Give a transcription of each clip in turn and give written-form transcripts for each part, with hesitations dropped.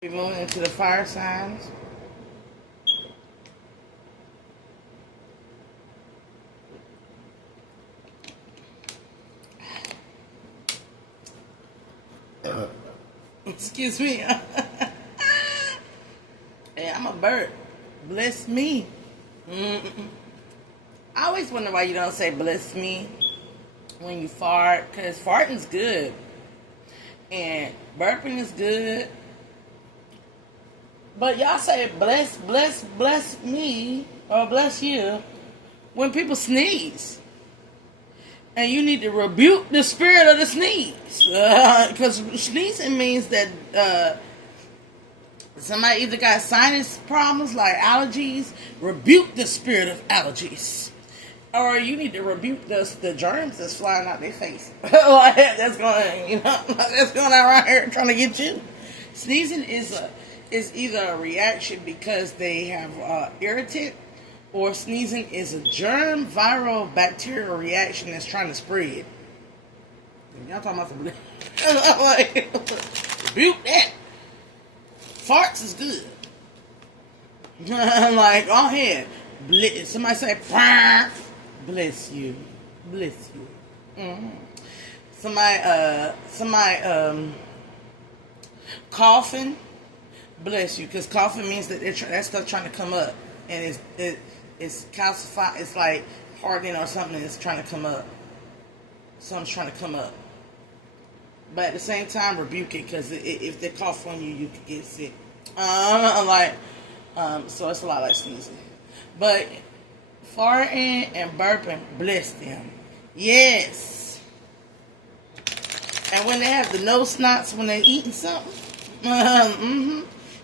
We're moving into the fire signs. Excuse me. Hey, I'm a bird. Bless me. I always wonder why you don't say bless me when you fart, because farting's good. And burping is good. But y'all say bless me, or bless you, when people sneeze. And you need to rebuke the spirit of the sneeze. Because sneezing means that somebody either got sinus problems like allergies, rebuke the spirit of allergies. Or you need to rebuke the germs that's flying out their face. Like, that's going, that's going out right here trying to get you. Sneezing is either a reaction because they have irritant, or sneezing is a germ, viral, bacterial reaction that's trying to spread. Y'all talking about some like, rebuke that. Farts is good. Like, go ahead. Somebody say, bless you. Bless you. Mm-hmm. Somebody coughing, bless you. Because coughing means that that stuff trying to come up. And it's calcified. It's like hardening or something that's trying to come up. Something's trying to come up. But at the same time, rebuke it, because if they cough on you, you could get sick. So it's a lot like sneezing. But farting and burping, bless them. Yes. And when they have the nose snots when they're eating something,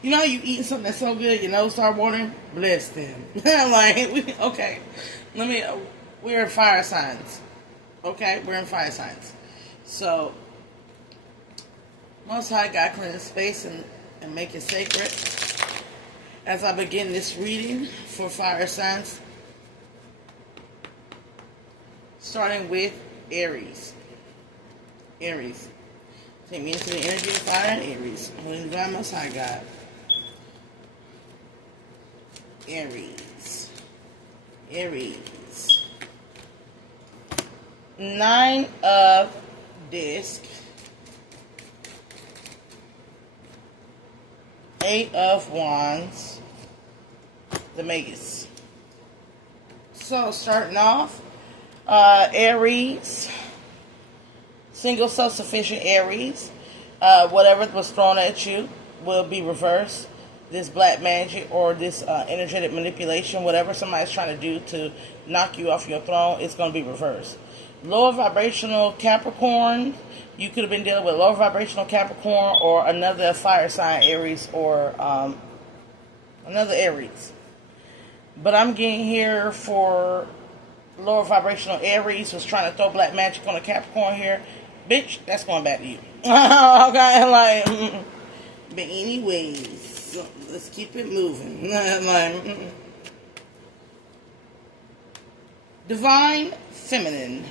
you know, you eating something that's so good, your nose start watering, bless them. Okay. We're in fire signs. Okay, we're in fire signs. So, Most High God cleanse space and make it sacred. As I begin this reading for fire signs, starting with Aries. Aries. Take me into the energy of fire and Aries. Holy Divine Most High God. Aries. Aries. 9 of disc. 8 of wands. The Magus. So starting off, Aries. Single self-sufficient Aries. Whatever was thrown at you will be reversed. This black magic or this energetic manipulation, whatever somebody's trying to do to knock you off your throne, it's going to be reversed. Lower vibrational Capricorn, you could have been dealing with lower vibrational Capricorn or another fire sign Aries or another Aries. But I'm getting here for lower vibrational Aries was trying to throw black magic on a Capricorn here. Bitch, that's going back to you. Okay, but anyways, let's keep it moving. Divine Feminine.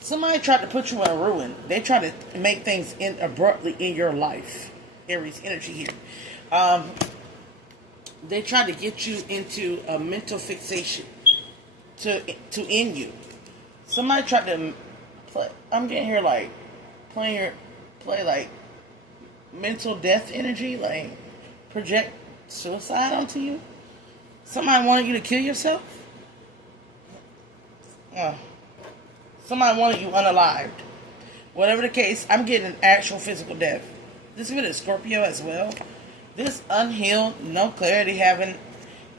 Somebody tried to put you in a ruin. They tried to make things end abruptly in your life. Aries energy here. They tried to get you into a mental fixation to end you. Somebody tried to play. I'm getting here like play like mental death energy, like project suicide onto you. Somebody wanted you to kill yourself. Somebody wanted you unalived. Whatever the case, I'm getting an actual physical death. This is with a Scorpio as well. This unhealed, no clarity having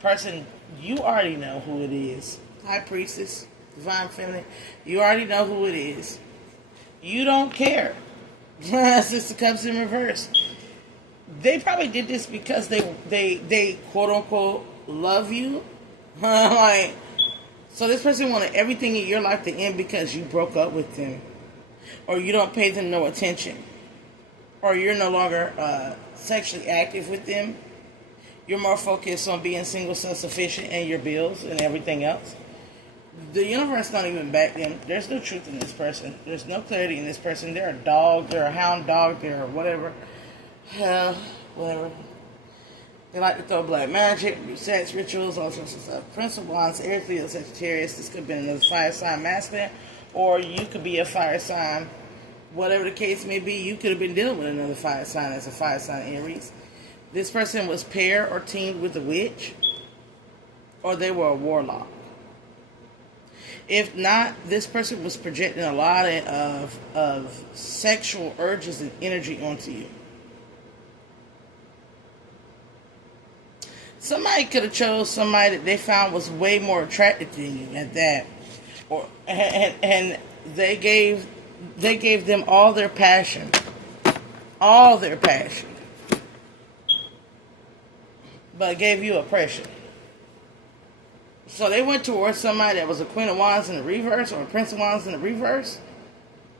person, you already know who it is. High Priestess, Divine Feminine, you already know who it is. You don't care. Sister Cups in reverse. They probably did this because they quote unquote love you. So this person wanted everything in your life to end because you broke up with them. Or you don't pay them no attention. Or you're no longer sexually active with them. You're more focused on being single, self-sufficient and your bills and everything else. The universe don't even back them. There's no truth in this person. There's no clarity in this person. They're a dog. They're a hound dog. They're whatever. Hell, whatever. They like to throw black magic, do sex rituals, all sorts of stuff. Prince of Wands, Aries, Leo, Sagittarius. This could have been another fire sign masculine, or you could be a fire sign. Whatever the case may be, you could have been dealing with another fire sign as a fire sign Aries. This person was paired or teamed with a witch, or they were a warlock. If not, this person was projecting a lot of sexual urges and energy onto you. Somebody could have chose somebody that they found was way more attractive than you at that, and they gave them all their passion, but gave you oppression. So they went towards somebody that was a Queen of Wands in the reverse or a Prince of Wands in the reverse,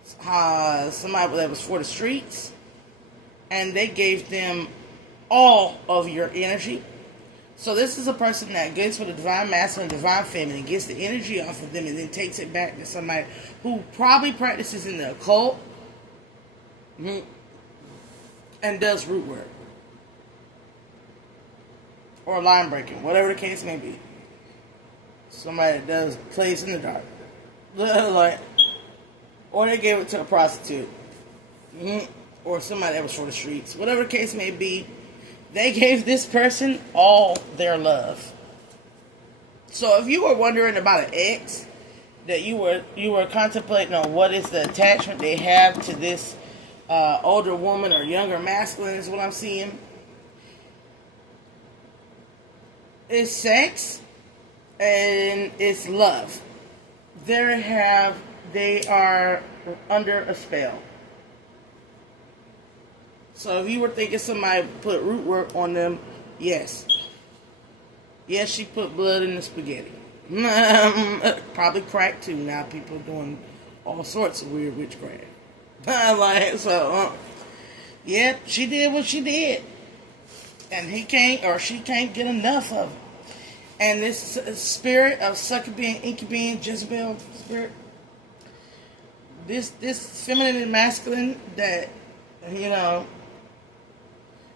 somebody that was for the streets, and they gave them all of your energy. So this is a person that gets with the divine masculine and divine feminine, gets the energy off of them, and then takes it back to somebody who probably practices in the occult and does root work or line breaking, whatever the case may be. Somebody that plays in the dark, or they gave it to a prostitute, or somebody that was for the streets, whatever the case may be. They gave this person all their love. So if you were wondering about an ex, that you were contemplating on what is the attachment they have to this older woman or younger masculine, is what I'm seeing. It's sex and it's love. They are under a spell. So if you were thinking somebody put root work on them, yes. Yes, she put blood in the spaghetti. Probably crack too. Now people are doing all sorts of weird witchcraft. Yeah, she did what she did. And he can't, or she can't get enough of it. And this spirit of succubine, incubine, Jezebel spirit, this feminine and masculine that,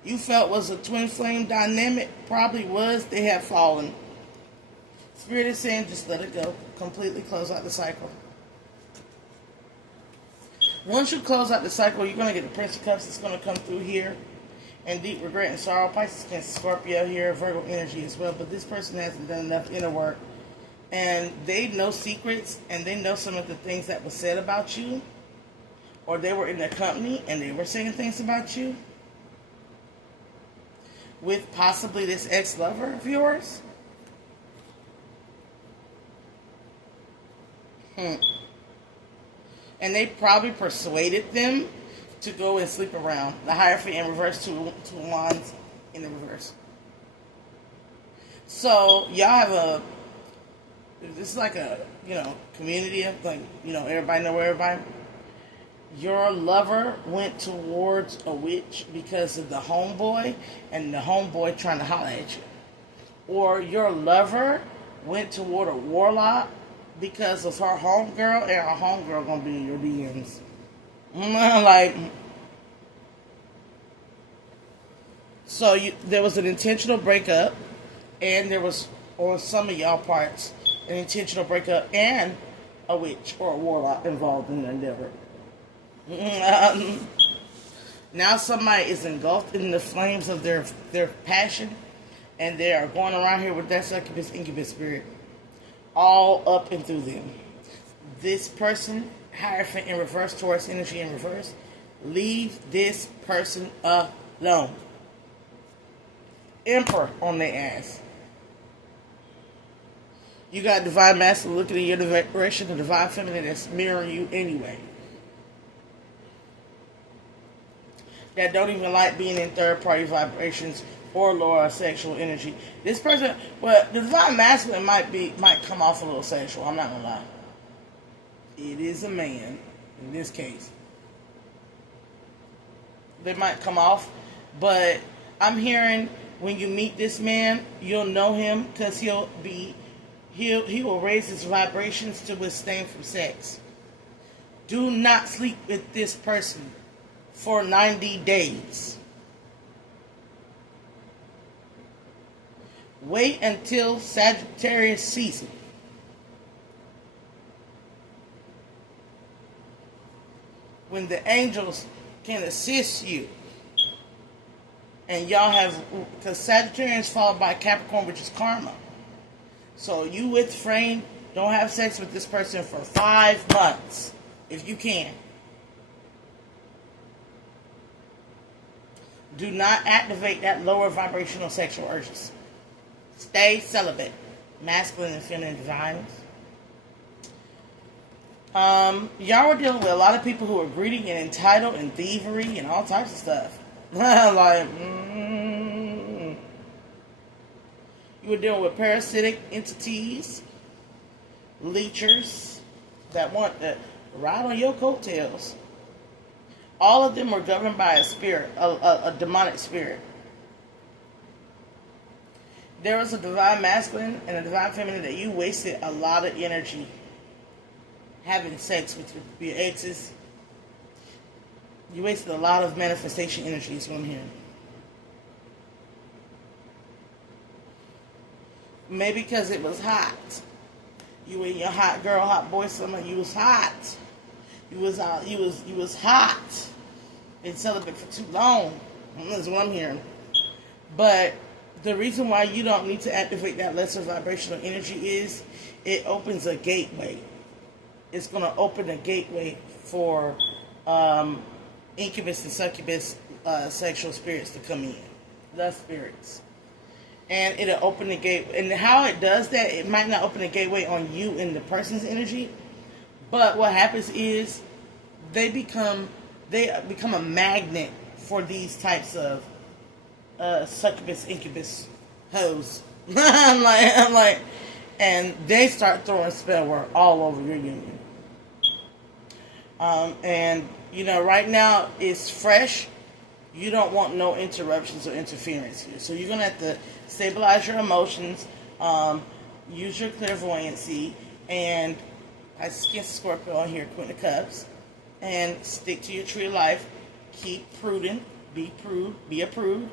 you felt was a twin flame dynamic, probably was, they have fallen. Spirit is saying just let it go. Completely close out the cycle. Once you close out the cycle, you're going to get the Prince of Cups. It's going to come through here. And deep regret and sorrow. Pisces, Cancer, Scorpio here. Virgo energy as well. But this person hasn't done enough inner work. And they know secrets. And they know some of the things that were said about you. Or they were in their company and they were saying things about you. With possibly this ex-lover of yours. And they probably persuaded them to go and sleep around. The Hierophant in reverse, two wands in the reverse. So y'all have this is like a, community of everybody know everybody. Your lover went towards a witch because of the homeboy, and the homeboy trying to holler at you. Or your lover went toward a warlock because of her homegirl, and her homegirl gonna be in your DMs. So there was an intentional breakup, and there was, on some of y'all parts, an intentional breakup and a witch or a warlock involved in the endeavor. Now somebody is engulfed in the flames of their passion, and they are going around here with that succubus incubus spirit all up and through them. This person, Hierophant in reverse, Taurus energy in reverse, leave this person alone. Emperor on their ass. You got divine masculine looking in your direction, the divine feminine that's mirroring you anyway. That don't even like being in third-party vibrations or lower sexual energy. This person, well, the divine masculine might come off a little sexual. I'm not gonna lie. It is a man in this case. They might come off, but I'm hearing when you meet this man, you'll know him because he'll be He will raise his vibrations to withstand from sex. Do not sleep with this person for 90 days. Wait until Sagittarius season. When the angels can assist you. And y'all have, because Sagittarius followed by Capricorn, which is karma. So you with frame, don't have sex with this person for 5 months, if you can. Do not activate that lower vibrational sexual urges. Stay celibate. Masculine and feminine divines. Y'all were dealing with a lot of people who are greedy and entitled and thievery and all types of stuff. Like, you were dealing with parasitic entities, leechers that want to ride on your coattails. All of them were governed by a spirit, a demonic spirit. There was a divine masculine and a divine feminine that you wasted a lot of energy having sex with your exes. You wasted a lot of manifestation energy is what I'm hearing. Maybe because it was hot. You were in your hot girl, hot boy summer. You was hot. You was hot. Been celibate for too long. That's what I'm hearing. But the reason why you don't need to activate that lesser vibrational energy is it opens a gateway. It's going to open a gateway for incubus and succubus sexual spirits to come in. The spirits. And it'll open the gate. And how it does that, it might not open the gateway on you and the person's energy. But what happens is they become a magnet for these types of succubus, incubus hoes. I'm like, and they start throwing spell work all over your union. And you know, right now it's fresh. You don't want no interruptions or interference here. So you're gonna have to stabilize your emotions, use your clairvoyancy, and I skip Scorpio on here, Queen of Cups, and stick to your tree of life. Keep prudent, be approved.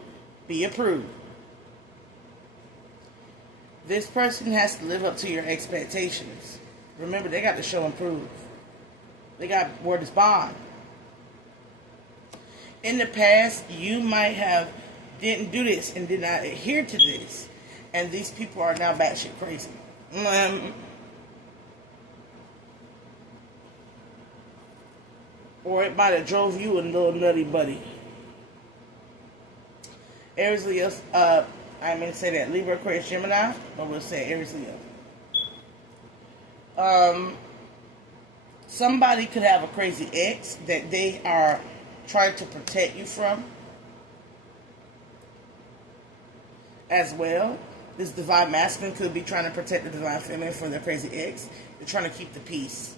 This person has to live up to your expectations. Remember, they got to show and prove. They got word is bond. In the past, you might have didn't do this and did not adhere to this, and these people are now batshit crazy. Or it might have drove you a little nutty buddy. Aries, Leo, I mean to say that Libra, Aquarius, Gemini, but we'll say Aries, Leo. Somebody could have a crazy ex that they are trying to protect you from as well. This divine masculine could be trying to protect the divine feminine from their crazy ex. They're trying to keep the peace.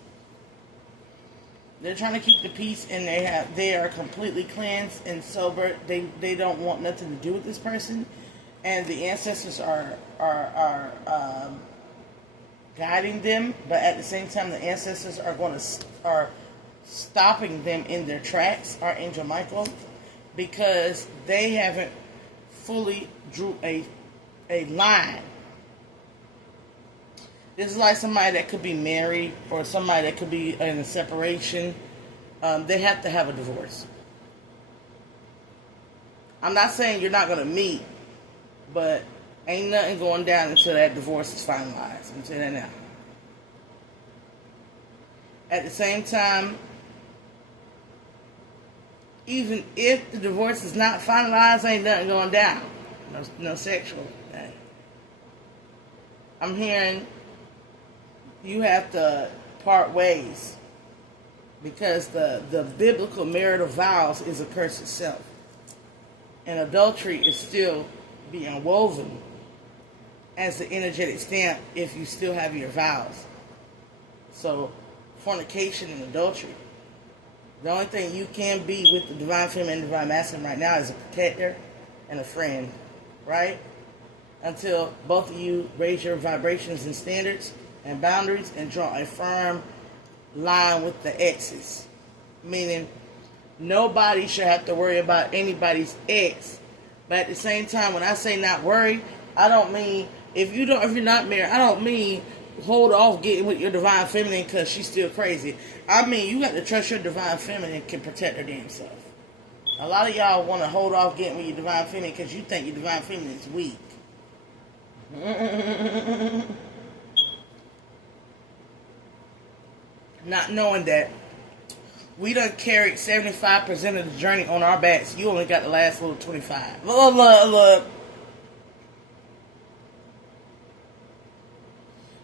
They're trying to keep the peace, and they are completely cleansed and sober. They don't want nothing to do with this person, and the ancestors are guiding them, but at the same time, the ancestors are stopping them in their tracks. Archangel Michael, because they haven't fully drew a line. This is like somebody that could be married or somebody that could be in a separation. They have to have a divorce. I'm not saying you're not going to meet, but ain't nothing going down until that divorce is finalized. Until that now. At the same time, even if the divorce is not finalized, ain't nothing going down. No sexual thing. I'm hearing you have to part ways because the biblical marital vows is a curse itself. And adultery is still being woven as the energetic stamp if you still have your vows. So, fornication and adultery. The only thing you can be with the divine feminine and divine masculine right now is a protector and a friend, right? until both of you raise your vibrations and standards and boundaries and draw a firm line with the exes. Meaning, nobody should have to worry about anybody's ex. But at the same time, when I say not worry, I don't mean if you're not married, I don't mean hold off getting with your divine feminine because she's still crazy. I mean, you got to trust your divine feminine can protect her damn self. A lot of y'all want to hold off getting with your divine feminine because you think your divine feminine is weak. Not knowing that we done carried 75% of the journey on our backs. You only got the last little 25. Look.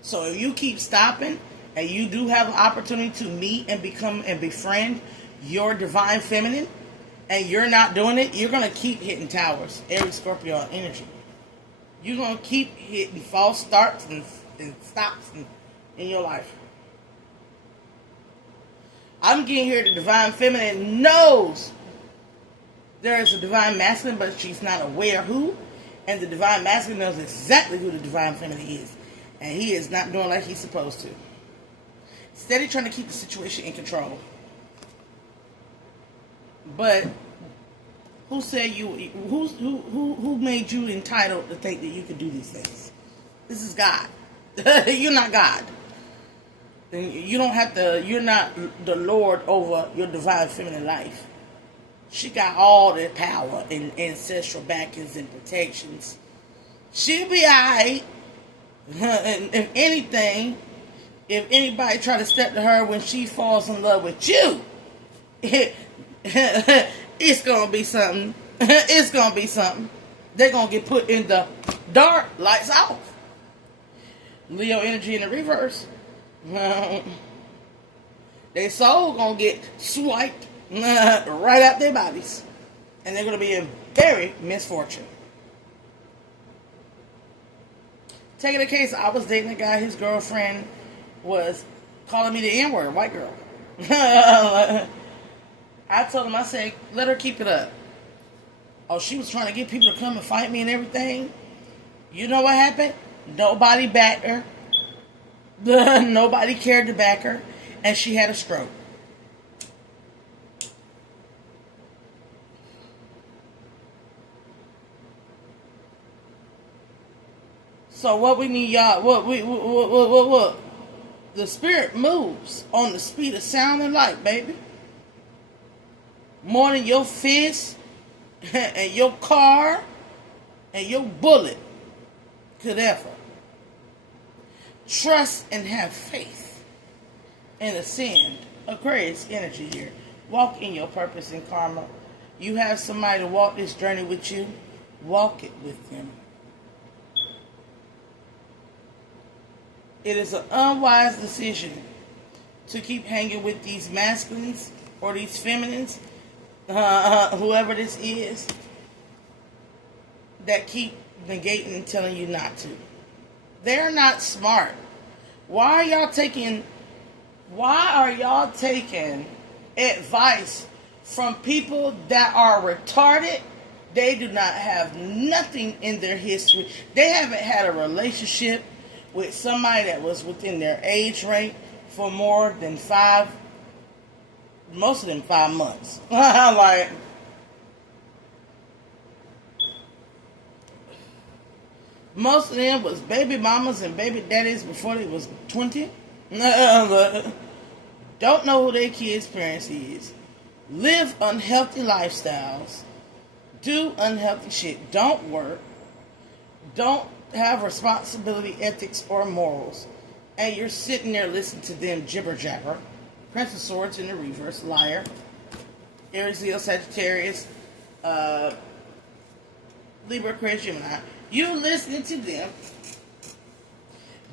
So if you keep stopping and you do have an opportunity to meet and become and befriend your divine feminine and you're not doing it, you're going to keep hitting towers. Every Scorpio energy. You're going to keep hitting false starts and stops in your life. I'm getting here, the divine feminine knows there is a divine masculine, but she's not aware who. And the divine masculine knows exactly who the divine feminine is. And he is not doing like he's supposed to. Steady trying to keep the situation in control. But who said you? Who made you entitled to think that you could do these things? This is God. You're not God. You don't have to. You're not the Lord over your divine feminine life. She got all the power and ancestral backings and protections. She'll be alright. And if anything, if anybody try to step to her when she falls in love with you, it's gonna be something. It's gonna be something. They're gonna get put in the dark, lights off. Leo energy in the reverse. Their soul gonna get swiped right out their bodies, and they're gonna be in very misfortune. Taking a case, I was dating a guy, his girlfriend was calling me the N-word, white girl. I told him, I said, let her keep it up. Oh, she was trying to get people to come and fight me and everything. You know what happened? Nobody backed her. Nobody cared to back her. And she had a stroke. So what we need, y'all, what? The spirit moves on the speed of sound and light, baby. More than your fist and your car and your bullet could ever. Trust and have faith and ascend. Aquarius energy here. Walk in your purpose and karma. You have somebody to walk this journey with you. Walk it with them. It is an unwise decision to keep hanging with these masculines or these feminines, whoever this is, that keep negating and telling you not to. They're not smart. Why are y'all taking advice from people that are retarded? They do not have nothing in their history. They haven't had a relationship with somebody that was within their age range for more than most of them 5 months. Like, most of them was baby mamas and baby daddies before they was 20. Don't know who their kids' parents is. Live unhealthy lifestyles. Do unhealthy shit. Don't work. Don't have responsibility, ethics, or morals. And you're sitting there listening to them jibber jabber. Prince of Swords in the reverse, liar. Aries, Leo, Sagittarius, Libra, Aquarius, Gemini. You listening to them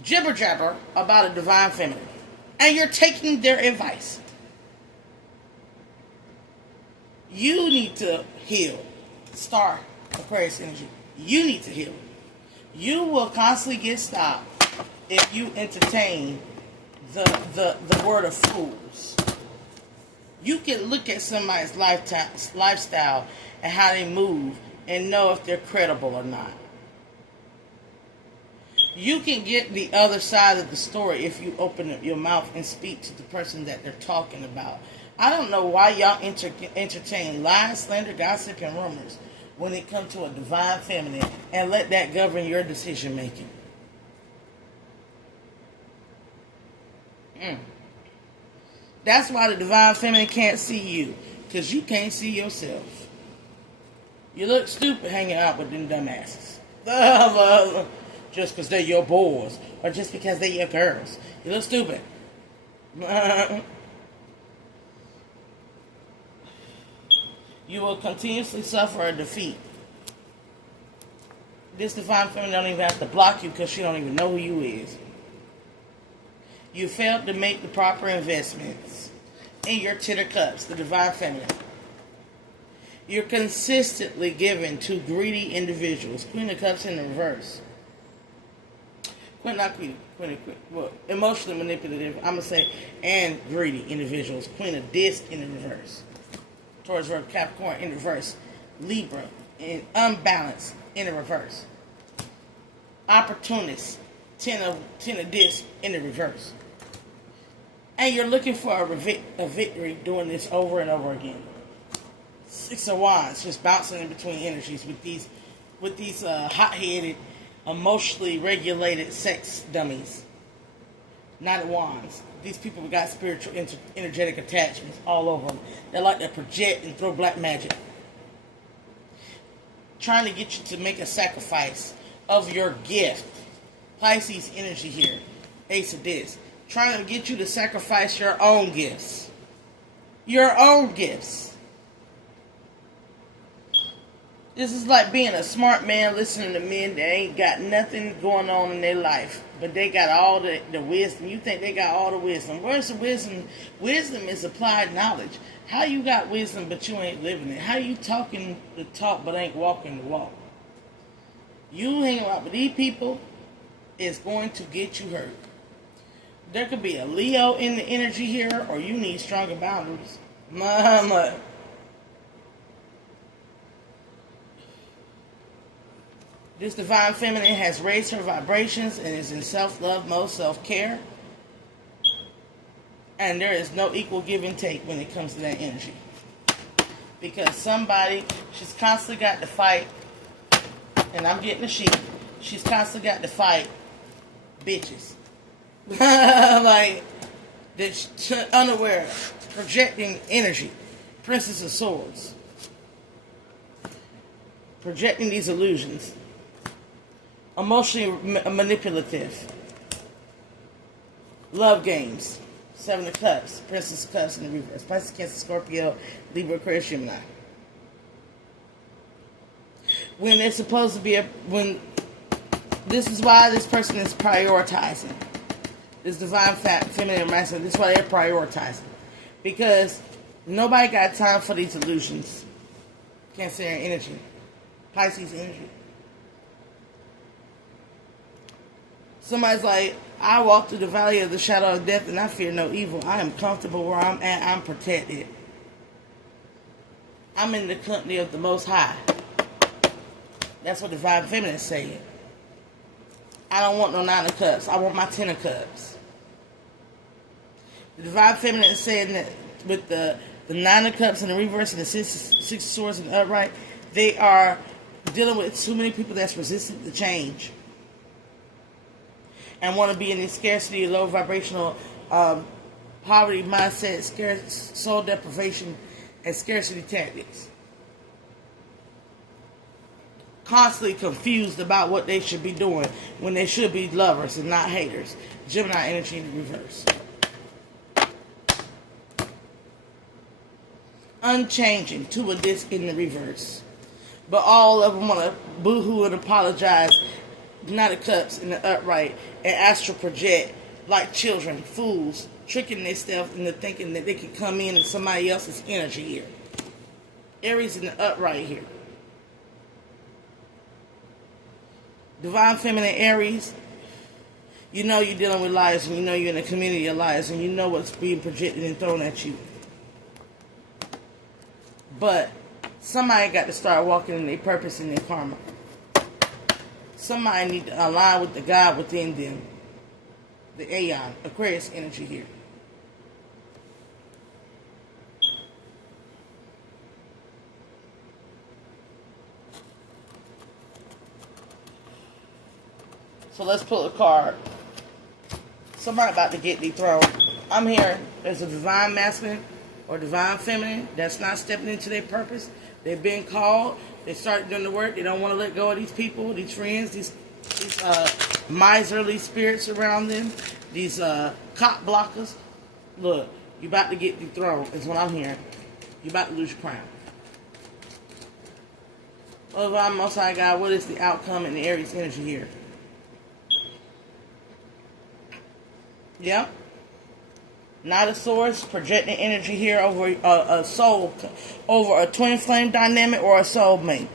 jibber jabber about a divine feminine. And you're taking their advice. You need to heal. Star, Aquarius energy. You need to heal. You will constantly get stopped if you entertain the word of fools. You can look at somebody's lifestyle and how they move and know if they're credible or not. You can get the other side of the story if you open up your mouth and speak to the person that they're talking about. I don't know why y'all entertain lies, slander, gossip, and rumors when it comes to a divine feminine, and let that govern your decision making. That's why the divine feminine can't see you, because you can't see yourself. You look stupid hanging out with them dumbasses. Just because they're your boys, or just because they're your girls. You look stupid. You will continuously suffer a defeat. This divine feminine don't even have to block you because she don't even know who you is. You failed to make the proper investments in your 10 of cups, the divine feminine. You're consistently given to greedy individuals. Queen of cups in the reverse. Well, emotionally manipulative, I'm going to say, and greedy individuals. Queen of disc in the reverse. Taurus, Virgo, Capricorn in reverse. Libra in unbalanced in the reverse. Opportunists, 10 of disc in the reverse. And you're looking for a victory doing this over and over again. 6 of wands, just bouncing in between energies with these hot-headed, emotionally regulated sex dummies. Knight of wands. These people got spiritual, energetic attachments all over them. They like to project and throw black magic. Trying to get you to make a sacrifice of your gift. Pisces energy here. Ace of discs. Trying to get you to sacrifice your own gifts. Your own gifts. This is like being a smart man listening to men that ain't got nothing going on in their life, but they got all the wisdom. You think they got all the wisdom. Where's the wisdom? Wisdom is applied knowledge. How you got wisdom but you ain't living it? How you talking the talk but ain't walking the walk? You hanging out with these people is going to get you hurt. There could be a Leo in the energy here, or you need stronger boundaries. Mama. This divine feminine has raised her vibrations and is in self-love mode, self-care. And there is no equal give and take when it comes to that energy. Because she's constantly got to fight, and I'm getting the sheep, she's constantly got to fight bitches. Like, they're unaware, projecting energy. Princess of Swords. Projecting these illusions. Emotionally manipulative. Love games. 7 of Cups. Princess of Cups in the reverse. Pisces, Cancer, Scorpio, Libra, Aquarius, Gemini. When they're supposed to be this is why this person is prioritizing. This divine feminine and masculine. This is why they're prioritizing. Because nobody got time for these illusions. Cancer energy. Pisces energy. Somebody's like, I walk through the valley of the shadow of death and I fear no evil. I am comfortable where I'm at. I'm protected. I'm in the company of the Most High. That's what divine feminine is saying. I don't want no 9 of Cups. I want my 10 of Cups. The divine feminine is saying that with the 9 of Cups in the reverse and the 6 of Swords in the upright, they are dealing with too many people that's resistant to change. And want to be in the scarcity, low vibrational poverty mindset, soul deprivation, and scarcity tactics. Constantly confused about what they should be doing when they should be lovers and not haters. Gemini energy in the reverse. Unchanging, 2 of disc in the reverse. But all of them want to boo-hoo and apologize. 9 of Cups in the upright and astral project like children, fools, tricking themselves into thinking that they can come in somebody else's energy here. Aries in the upright here. Divine feminine Aries, you know you're dealing with lies, and you know you're in a community of lies, and you know what's being projected and thrown at you. But somebody got to start walking in their purpose and their karma. Somebody need to align with the God within them. The Aeon, Aquarius energy here. So let's pull a card. Somebody about to get dethroned. I'm here. There's a divine masculine or divine feminine that's not stepping into their purpose. They've been called. They started doing the work. They don't want to let go of these people, these friends, these miserly spirits around them, these cop blockers. Look, you about to get dethroned is what I'm hearing. You about to lose your crown. Oh, divine Most High God, what is the outcome in the Aries energy here? Yep. Not a source, projecting energy here over a soul, over a twin flame dynamic or a soulmate.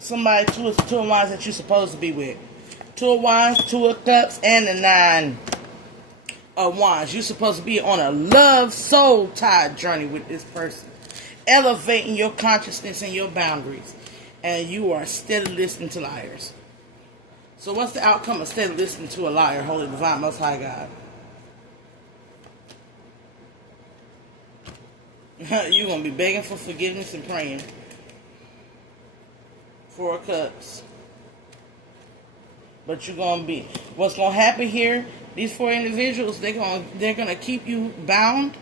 Somebody, two of wands that you're supposed to be with. Two of wands, two of cups, and the 9 of wands. You're supposed to be on a love soul tie journey with this person. Elevating your consciousness and your boundaries. And you are steadily listening to liars. So what's the outcome of steadily listening to a liar, Holy Divine Most High God? You're going to be begging for forgiveness and praying. 4 of Cups. But you're going to be... What's going to happen here, these 4 individuals, they're going to keep you bound.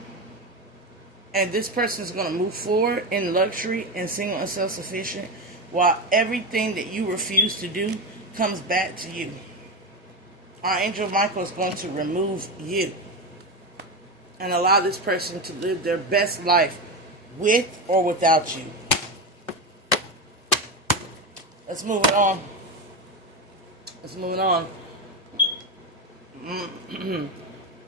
And this person is going to move forward in luxury and single and self-sufficient. While everything that you refuse to do comes back to you. Archangel Michael is going to remove you and allow this person to live their best life with or without you. Let's move it on. Let's move it on.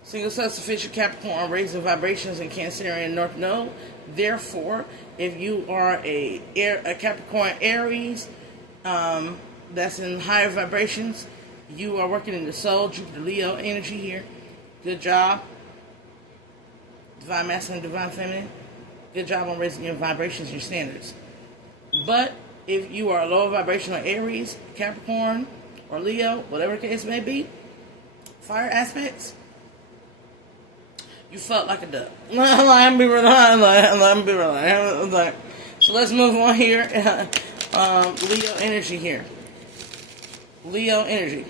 Single self-sufficient Capricorn, raising vibrations in Cancerian North Node. Therefore, if you are a Capricorn Aries, that's in higher vibrations, you are working in the soul, Jupiter Leo energy here. Good job. Divine masculine, divine feminine. Good job on raising your vibrations, your standards. But if you are a lower vibrational Aries, Capricorn, or Leo, whatever the case may be, fire aspects, you felt like a duck. Let me be real. So let's move on here. Leo energy here. Leo energy.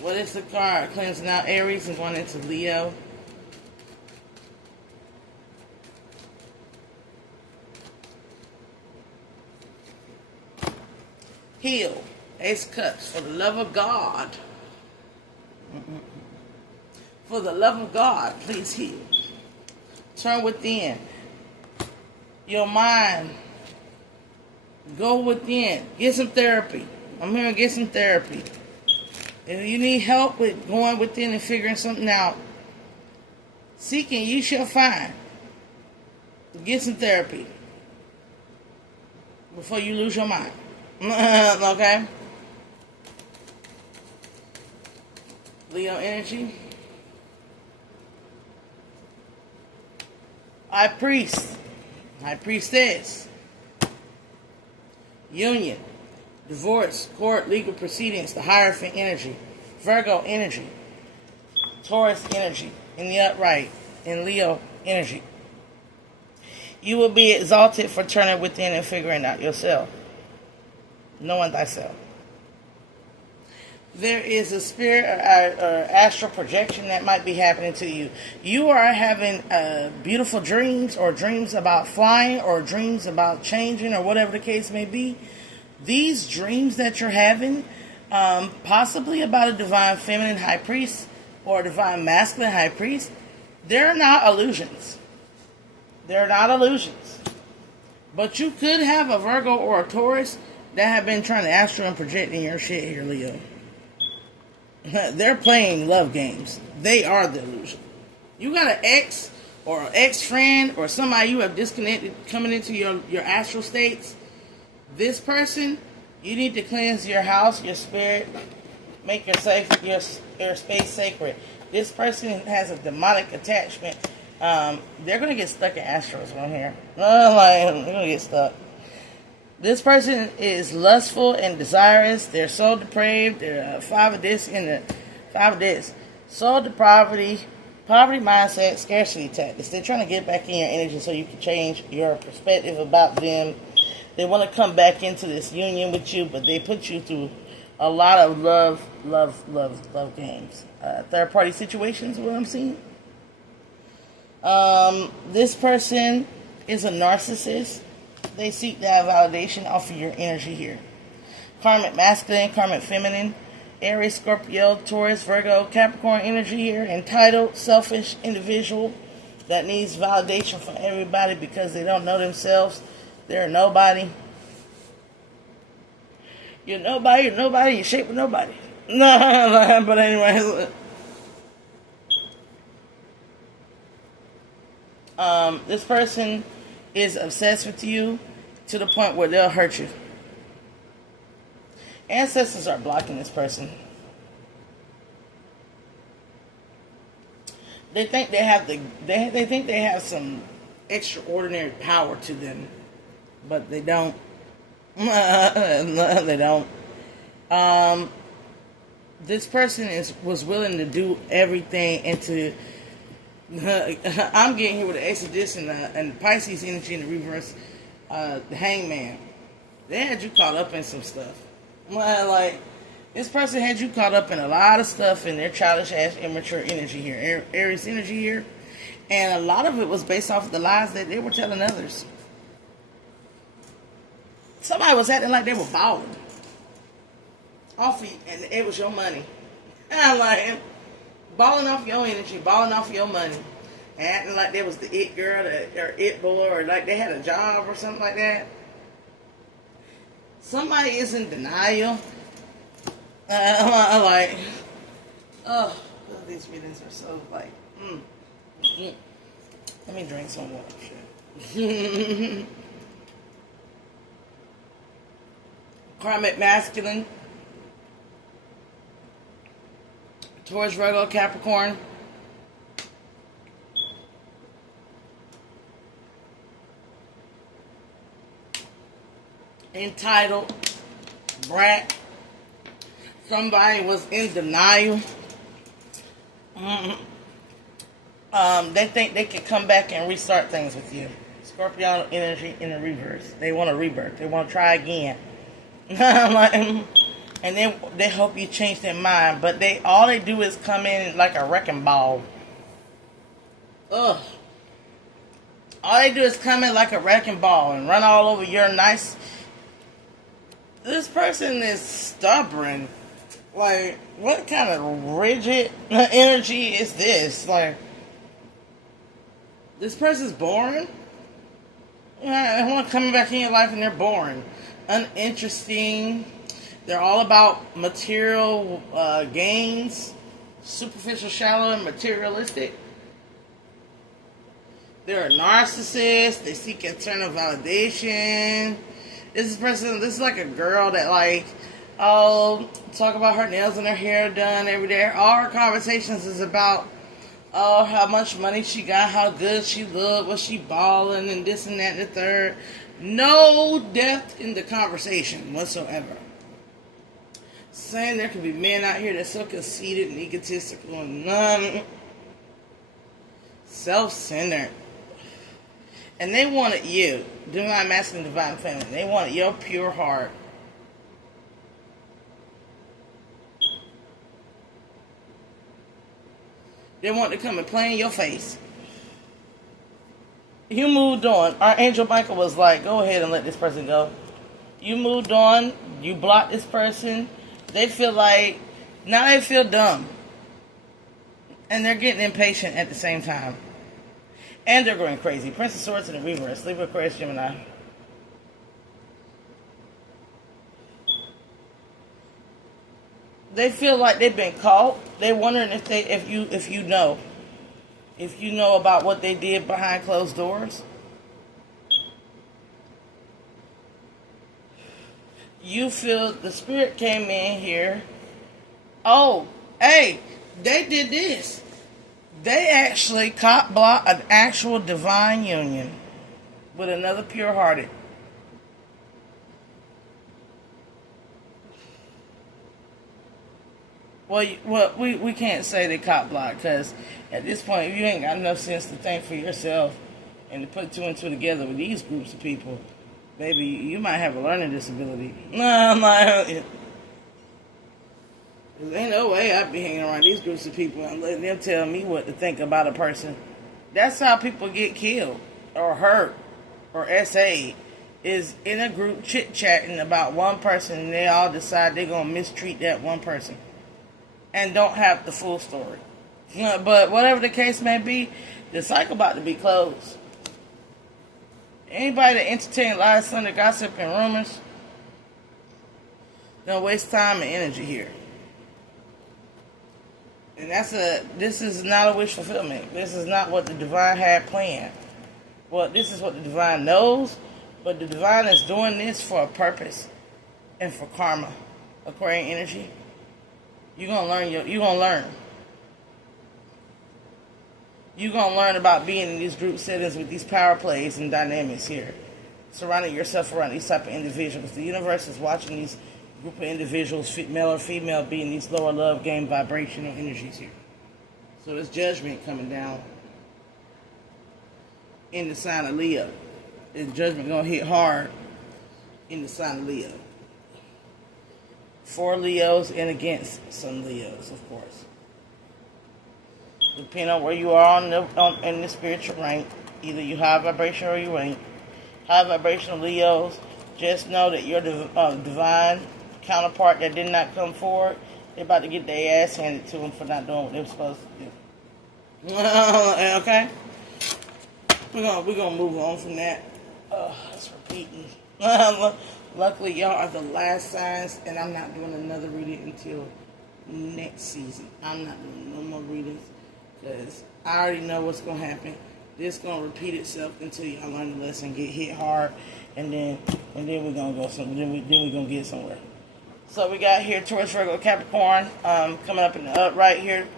What is the card? Cleansing out Aries and going into Leo. Heal. Ace of Cups. For the love of God. For the love of God, please heal. Turn within. Your mind. Go within. Get some therapy. I'm here to get some therapy. If you need help with going within and figuring something out, seeking you shall find. Get some therapy before you lose your mind. Okay? Leo energy. High priest. High priestess. Union. Divorce, court, legal proceedings, the Hierophant energy, Virgo energy, Taurus energy, in the upright, in Leo energy. You will be exalted for turning within and figuring out yourself, knowing thyself. There is a spirit or astral projection that might be happening to you. You are having beautiful dreams, or dreams about flying, or dreams about changing, or whatever the case may be. These dreams that you're having, possibly about a divine feminine high priest or a divine masculine high priest, they're not illusions. They're not illusions. But you could have a Virgo or a Taurus that have been trying to astral and projecting your shit here, Leo. They're playing love games. They are the illusion. You got an ex or an ex-friend or somebody you have disconnected coming into your astral states. This person, you need to cleanse your house, your spirit, make your space sacred. This person has a demonic attachment. They're going to get stuck in astrals on here. They're going to get stuck. This person is lustful and desirous. They're soul depraved. They're five of this in the five of this. Soul depravity, poverty mindset, scarcity tactics. They're trying to get back in your energy so you can change your perspective about them. They want to come back into this union with you, but they put you through a lot of love games. Third party situations, what I'm seeing. This person is a narcissist. They seek to have validation off of your energy here. Karmic masculine, karmic feminine, Aries, Scorpio, Taurus, Virgo, Capricorn energy here. Entitled, selfish individual that needs validation from everybody because they don't know themselves. They're nobody. You're nobody, you're shaped with nobody. No, but anyway. This person is obsessed with you to the point where they'll hurt you. Ancestors are blocking this person. They think they have they think they have some extraordinary power to them, but they don't. They don't. This person was willing to do everything into. I'm getting here with the Ace of Discs and Pisces energy in the reverse. The Hangman. They had you caught up in some stuff. Like, this person had you caught up in a lot of stuff in their childish ass, immature energy here, Aries energy here, and a lot of it was based off of the lies that they were telling others. Somebody was acting like they were balling off of you, and it was your money. I'm like, balling off your energy, balling off your money, and acting like they was the it girl or it boy, or like they had a job or something like that. Somebody is in denial. Like, oh, these readings are so like, Let me drink some water. Shit. Karmic masculine. Taurus, Virgo, Capricorn. Entitled, brat. Somebody was in denial. They think they can come back and restart things with you. Scorpio energy in the reverse. They want a rebirth. They want to try again. And they hope you change their mind, but all they do is come in like a wrecking ball. Ugh. All they do is come in like a wrecking ball and run all over your nice. This person is stubborn. Like, what kind of rigid energy is this? Like, this person's boring. They want to come back in your life and they're boring, uninteresting. They're all about material gains, superficial, shallow, and materialistic. They're a narcissist. They seek internal validation. This is like a girl that talk about her nails and her hair done every day. All her conversations is about how much money she got, how good she looked, was she balling, and this and that and the third. No depth in the conversation whatsoever. Saying there could be men out here that's so conceited and egotistical and self-centered. And they wanted you, divine masculine, divine feminine. They wanted your pure heart. They want to come and play in your face. You moved on. Archangel Michael was like, go ahead and let this person go. You moved on. You blocked this person. They feel like, now they feel dumb. And they're getting impatient at the same time. And they're going crazy. Prince of Swords in the reverse. Libra, Aquarius, Gemini. They feel like they've been caught. They're wondering if you know about what they did behind closed doors. You feel the spirit came in here. Oh, hey, they did this. They actually caught block an actual divine union with another pure-hearted. we can't say they cop block, because at this point, if you ain't got enough sense to think for yourself and to put two and two together with these groups of people, baby, you might have a learning disability. No, I'm like, there ain't no way I'd be hanging around these groups of people and letting them tell me what to think about a person. That's how people get killed or hurt or SA'd, is in a group chit-chatting about one person, and they all decide they're going to mistreat that one person and don't have the full story. But whatever the case may be, the cycle about to be closed. Anybody that entertain lies, slander, gossip, and rumors, don't waste time and energy here. And this is not a wish fulfillment. This is not what the divine had planned. Well, this is what the divine knows, but the divine is doing this for a purpose and for karma. Aquarian energy. You're gonna learn. You're gonna learn. You're gonna learn about being in these group settings with these power plays and dynamics here. Surrounding yourself around these type of individuals. The universe is watching these group of individuals, male or female, being these lower love game vibrational energies here. So it's judgment coming down in the sign of Leo. And judgment gonna hit hard in the sign of Leo. For Leos and against some Leos, of course. Depending on where you are in the spiritual rank, either you high vibration or you ain't. High vibrational Leos, just know that your divine counterpart that did not come forward, they're about to get their ass handed to them for not doing what they were supposed to do. Okay? We're gonna move on from that. It's repeating. Luckily, y'all are the last signs, and I'm not doing another reading until next season. I'm not doing no more readings because I already know what's gonna happen. This gonna repeat itself until y'all learn the lesson, get hit hard, and then we're gonna go somewhere. Then we're gonna get somewhere. So we got here Taurus, Virgo, Capricorn coming up in the upright here.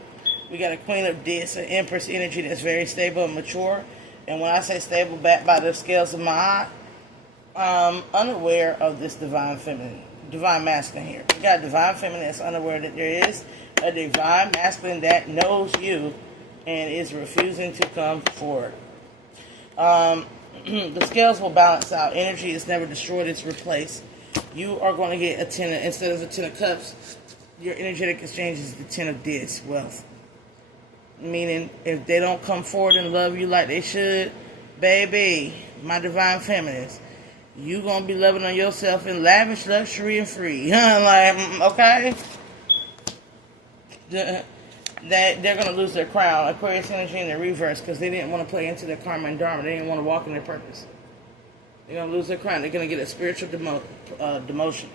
We got a Queen of Discs, an Empress energy that's very stable and mature. And when I say stable, backed by the scales of my eye, unaware of this divine feminine, divine masculine here. We got divine feminine that's unaware that there is a divine masculine that knows you and is refusing to come forward. The scales will balance out. Energy is never destroyed, it's replaced. You are going to get a 10, instead of a 10 of cups, your energetic exchange is the 10 of discs, wealth. Meaning, if they don't come forward and love you like they should, baby, my divine feminines, you going to be loving on yourself in lavish luxury and free. Like, okay? They're going to lose their crown. Aquarius energy in the reverse because they didn't want to play into their karma and dharma. They didn't want to walk in their purpose. They're going to lose their crown. They're going to get a spiritual demotion.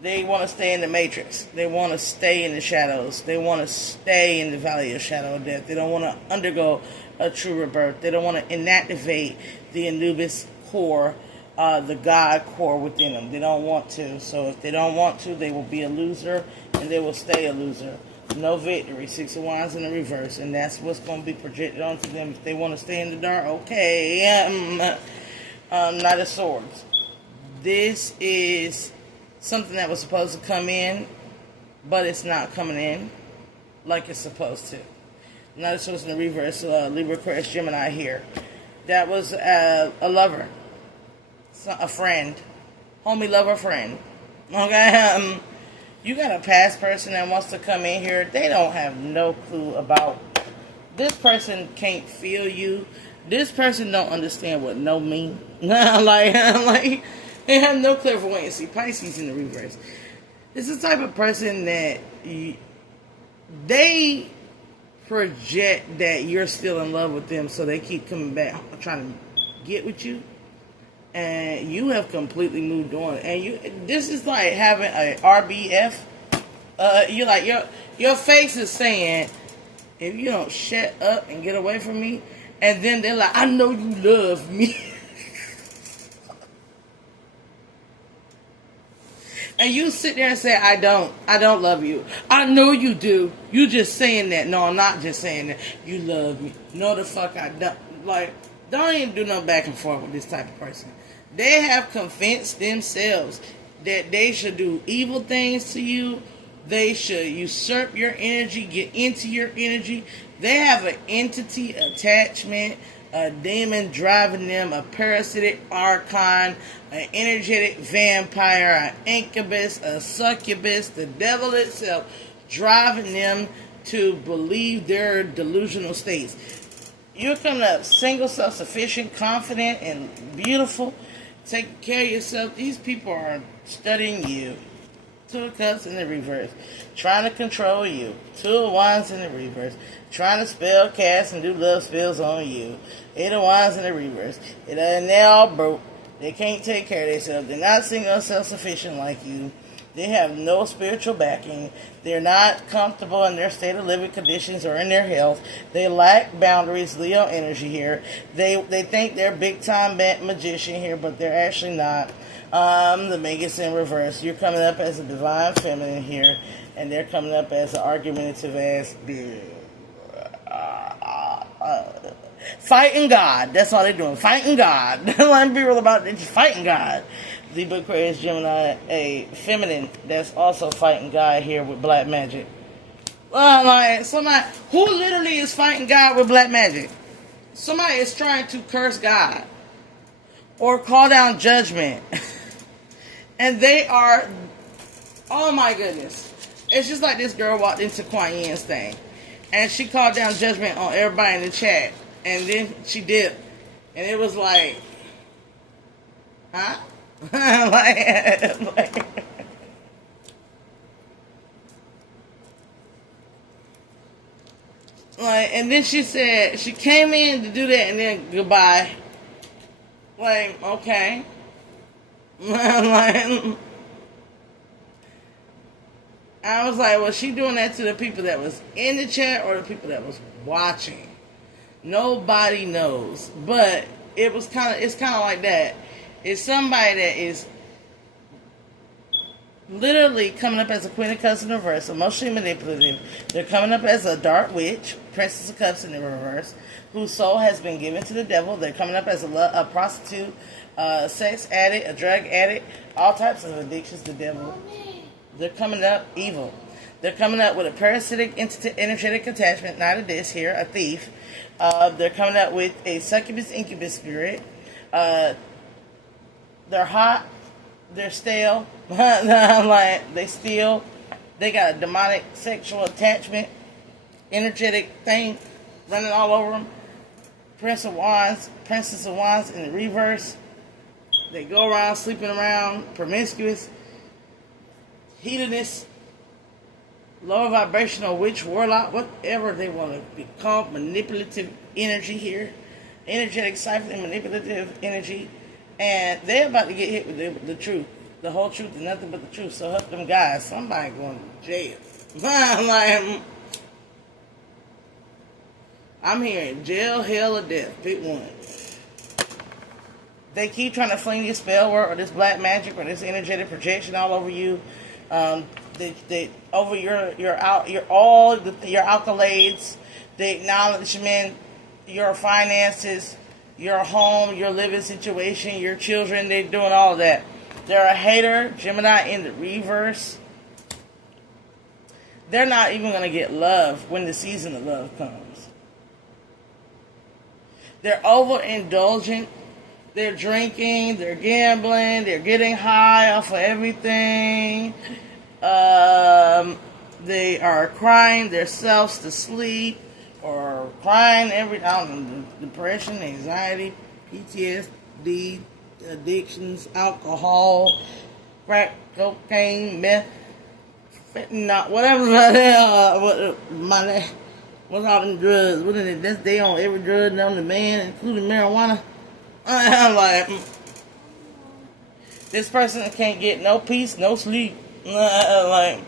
They want to stay in the matrix. They want to stay in the shadows. They want to stay in the valley of shadow of death. They don't want to undergo a true rebirth. They don't want to inactivate the Anubis core, the God core within them. They don't want to. So if they don't want to, they will be a loser and they will stay a loser. No victory. 6 of Wands in the reverse. And that's what's going to be projected onto them. If they want to stay in the dark, okay. Knight of Swords. This is something that was supposed to come in, but it's not coming in like it's supposed to. Knight of Swords in the reverse. Libra, Aquarius, Gemini here. That was a lover. A friend. Homie, lover, friend. Okay? You got a past person that wants to come in here. They don't have no clue about. This person can't feel you. This person don't understand what no mean. like they have no clairvoyancy. Pisces in the reverse. It's the type of person that they project that you're still in love with them, so they keep coming back trying to get with you. And you have completely moved on. And this is like having a RBF. You're like, your face is saying, if you don't shut up and get away from me, and then they're like, I know you love me. And you sit there and say, I don't love you. I know you do. You just saying that. No, I'm not just saying that. You love me. No, the fuck I don't. Like, don't even do no back and forth with this type of person. They have convinced themselves that they should do evil things to you. They should usurp your energy, get into your energy. They have an entity attachment, a demon driving them, a parasitic archon, an energetic vampire, an incubus, a succubus, the devil itself driving them to believe their delusional states. You're coming up single, self-sufficient, confident, and beautiful, taking care of yourself. These people are studying you. Two of Cups in the reverse, trying to control you. Two of Wands in the reverse, trying to spell, cast, and do love spells on you. Eight of Wands in the reverse, and they're all broke. They can't take care of themselves. They're not single, self-sufficient like you. They have no spiritual backing. They're not comfortable in their state of living conditions or in their health. They lack boundaries, Leo energy here. They think they're big-time magician here, but they're actually not. The Magus in reverse. You're coming up as a divine feminine here, and they're coming up as an argumentative ass bitch. Fighting God. That's all they're doing. Fighting God. Let's be real about it. Just fighting God. Libra, Aquarius, Gemini, a feminine that's also fighting God here with black magic. Well, like somebody who literally is fighting God with black magic. Somebody is trying to curse God or call down judgment. And they are, oh my goodness. It's just like this girl walked into Kuan Yin's thing. And she called down judgment on everybody in the chat. And then she dipped. And it was like, huh? like, and then she said, she came in to do that and then goodbye. Like, okay. Like, I was like, was she doing that to the people that was in the chat or the people that was watching? Nobody knows. But it's kind of like that. It's somebody that is literally coming up as a Queen of Cups in the reverse, emotionally manipulative. They're coming up as a dark witch, Princess of Cups in the reverse, whose soul has been given to the devil. They're coming up as a prostitute, a sex addict, a drug addict, all types of addictions, the devil. They're coming up evil. They're coming up with a parasitic energetic attachment, not a this here, a thief. They're coming up with a succubus incubus spirit. They're hot. They're stale. Like, they steal. They got a demonic sexual attachment, energetic thing running all over them. Prince of Wands, Princess of Wands in the reverse. They go around sleeping around, promiscuous, hedonist, lower vibrational witch, warlock, whatever they want to be called, manipulative energy here, energetic, siphoning, manipulative energy. And they're about to get hit with the truth. The whole truth and nothing but the truth. So help them guys. Somebody going to jail. Like, I'm hearing jail, hell, or death. Pick one. They keep trying to fling this spell work or this black magic or this energetic projection all over you. They over your accolades, the acknowledgement, your finances, your home, your living situation, your children. They're doing all of that. They're a hater, Gemini in the reverse. They're not even going to get love when the season of love comes. They're overindulgent. They're drinking. They're gambling. They're getting high off of everything. They are crying themselves to sleep or crying every, I don't know, depression, anxiety, PTSD, addictions, alcohol, crack, cocaine, meth, fentanyl, whatever what's all them drugs? What is it? That's they on every drug known to man, including marijuana. I'm like, this person can't get no peace, no sleep. Like,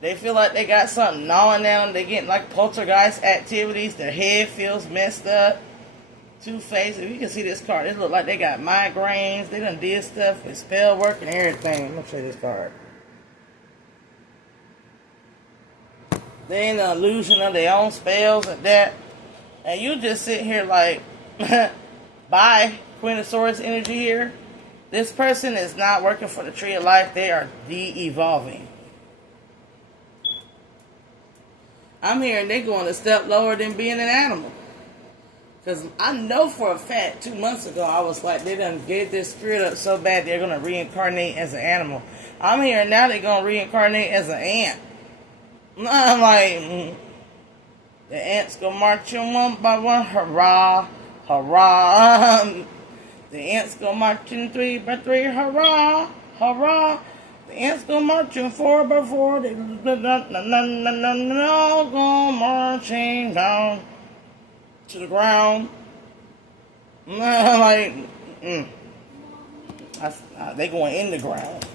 they feel like they got something gnawing down. They getting like poltergeist activities. Their head feels messed up. Two-faced. If you can see this card, it look like they got migraines. They done did stuff with spell work and everything. I'm gonna show you this card. They in the illusion of their own spells and that. And you just sit here like, bye, Queen of Swords energy here. This person is not working for the tree of life. They are de-evolving. I'm hearing they're going a step lower than being an animal. Because I know for a fact 2 months ago I was like, they done gave their spirit up so bad they're going to reincarnate as an animal. I'm hearing now they're going to reincarnate as an ant. I'm like, the ants go marching one by one, hurrah, hurrah. The ants go marching 3 by 3, hurrah, hurrah. The ants go marching 4 by 4, they all go marching down to the ground. Like, they going in the ground.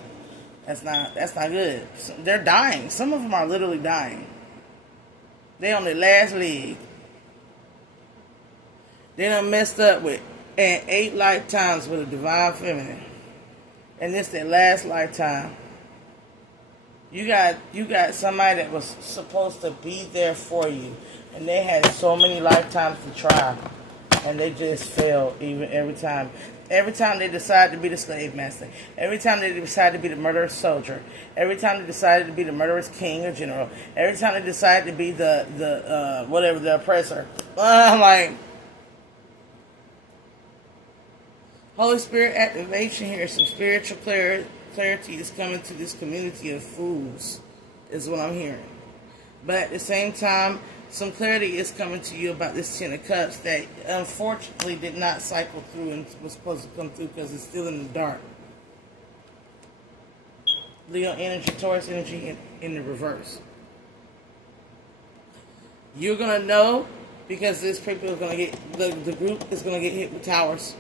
That's not good. They're dying. Some of them are literally dying. They on their last leg. They done messed up with 8 lifetimes with a divine feminine, and this their last lifetime. You got somebody that was supposed to be there for you, and they had so many lifetimes to try, and they just failed every time. Every time they decided to be the slave master, every time they decided to be the murderous soldier, every time they decided to be the murderous king or general, every time they decided to be the oppressor. I'm like, Holy Spirit activation here. Some spiritual clarity is coming to this community of fools, is what I'm hearing. But at the same time, some clarity is coming to you about this 10 of Cups that unfortunately did not cycle through and was supposed to come through because it's still in the dark. Leo energy, Taurus energy in the reverse. You're going to know because this people is going to get, the group is going to get hit with towers.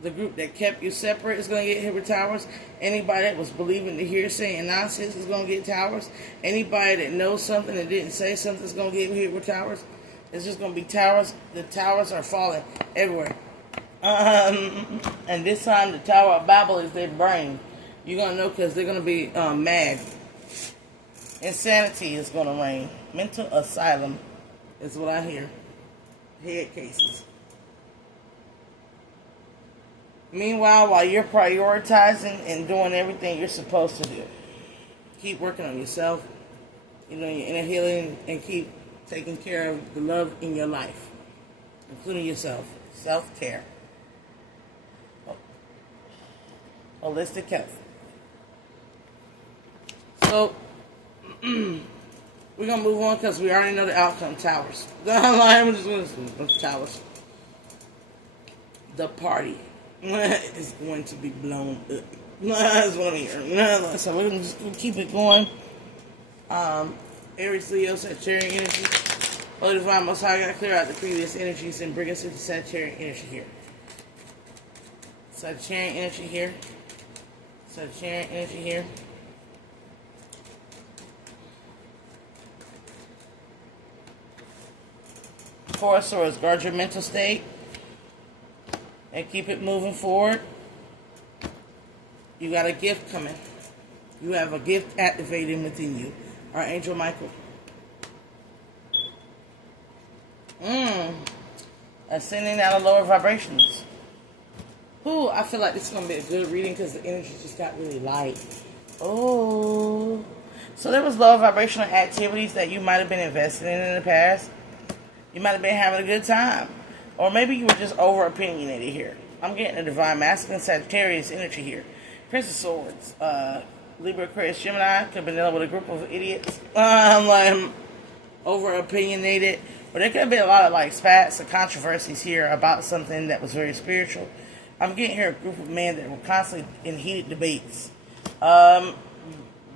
The group that kept you separate is going to get hit with towers. Anybody that was believing the hearsay and nonsense is going to get towers. Anybody that knows something and didn't say something is going to get hit with towers. It's just going to be towers. The towers are falling everywhere. And this time the Tower of Babel is their brain. You're going to know because they're going to be mad. Insanity is going to reign. Mental asylum is what I hear. Head cases. Meanwhile, while you're prioritizing and doing everything you're supposed to do, keep working on yourself, your inner healing, and keep taking care of the love in your life, including yourself. Self-care. Holistic health. So, we're going to move on because we already know the outcome. Towers. I'm just going to towers. The party is going to be blown up. That's what I'm hearing. So we're going to just keep it going. Aries, Leo, Sagittarian energy. Holy Divine Most High, got to clear out the previous energies and bring us into Sagittarian energy here. Sagittarian energy here. Sagittarian energy here. Four of Swords, guard your mental state and keep it moving forward. You got a gift coming. You have a gift activating within you. Archangel Michael. Ascending out of lower vibrations. Ooh, I feel like this is going to be a good reading because the energy just got really light. Oh. So there was lower vibrational activities that you might have been invested in the past. You might have been having a good time. Or maybe you were just over-opinionated here. I'm getting a Divine Masculine Sagittarius energy here. Prince of Swords. Libra, Aquarius, Gemini. Could have been dealing with a group of idiots. I'm like, over-opinionated. But there could have been a lot of like spats and controversies here about something that was very spiritual. I'm getting here a group of men that were constantly in heated debates.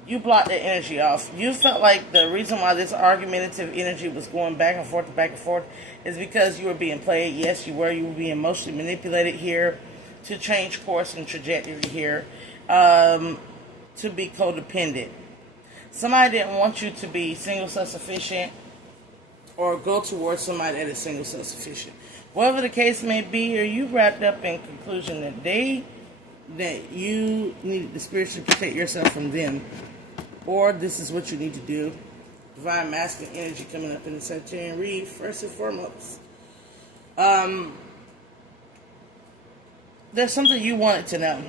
You blocked that energy off. You felt like the reason why this argumentative energy was going back and forth is because you were being played. Yes, you were. You were being emotionally manipulated here to change course and trajectory here, to be codependent. Somebody didn't want you to be single self-sufficient or go towards somebody that is single self-sufficient. Whatever the case may be, or you wrapped up in conclusion that you needed to spiritually protect yourself from them, or this is what you need to do. Divine Masculine energy coming up in the Sagittarian read, first and foremost. there's something you wanted to know.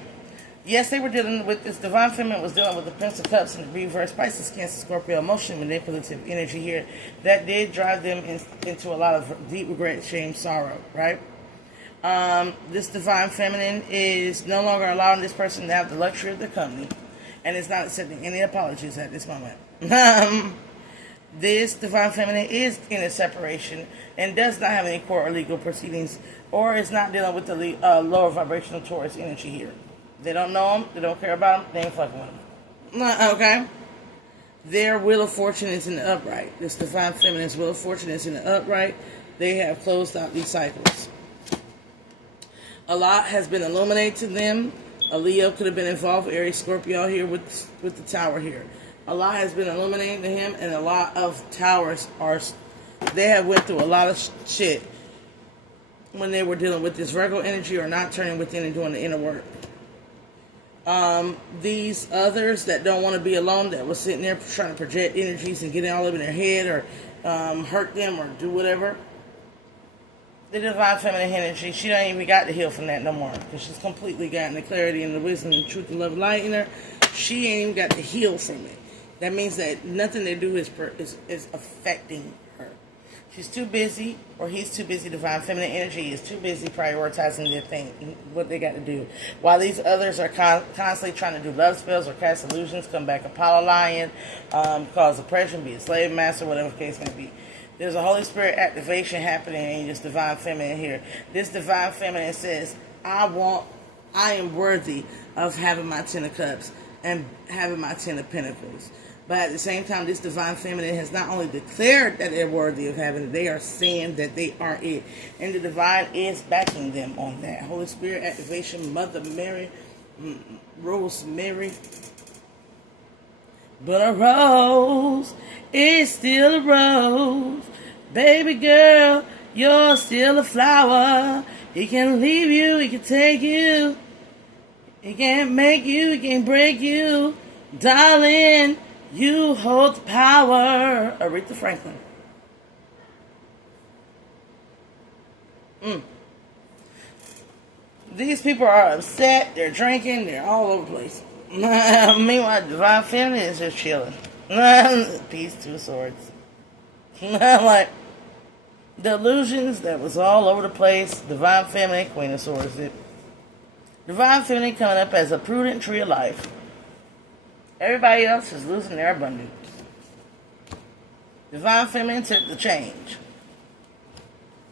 Yes, they were dealing with this. Divine Feminine was dealing with the Prince of Cups and the reverse Pisces, Cancer, Scorpio, emotion, manipulative energy here. That did drive them into a lot of deep regret, shame, sorrow, right? This Divine Feminine is no longer allowing this person to have the luxury of their company, and is not accepting any apologies at this moment. This Divine Feminine is in a separation and does not have any court or legal proceedings, or is not dealing with the lower vibrational Taurus energy here. They don't know them, they don't care about them, they ain't fucking with them. Okay? Their wheel of fortune is in the upright. This Divine Feminine's wheel of fortune is in the upright. They have closed out these cycles. A lot has been illuminated to them. A Leo could have been involved, Aries, Scorpio here with the tower here. A lot has been illuminated to him, and a lot of towers they have went through a lot of shit when they were dealing with this Virgo energy, or not turning within and doing the inner work. These others that don't want to be alone, that was sitting there trying to project energies and get it all up in their head, or hurt them, or do whatever. The Divine Feminine energy, she don't even got to heal from that no more, because she's completely gotten the clarity and the wisdom and the truth and love light in her. She ain't even got to heal from it. That means that nothing they do is affecting her. She's too busy, or he's too busy. Divine Feminine energy is too busy prioritizing their thing, what they got to do. While these others are constantly trying to do love spells or cast illusions, come back Apollo Lion, cause oppression, be a slave master, whatever the case may be. There's a Holy Spirit activation happening in this Divine Feminine here. This Divine Feminine says, I am worthy of having my 10 of Cups and having my 10 of Pentacles. But at the same time, this Divine Feminine has not only declared that they're worthy of having it, they are saying that they are it. And the Divine is backing them on that. Holy Spirit activation, Mother Mary, Rosemary. But a rose is still a rose. Baby girl, you're still a flower. He can leave you, he can take you. He can't make you, he can't break you. Darling, you hold the power. Aretha Franklin. These people are upset, they're drinking, they're all over the place. Meanwhile, Divine Feminine is just chilling. Peace, two swords. Like, the illusions that was all over the place. Divine Feminine, Queen of Swords. Divine Feminine coming up as a prudent tree of life. Everybody else is losing their abundance. Divine Feminine took the change.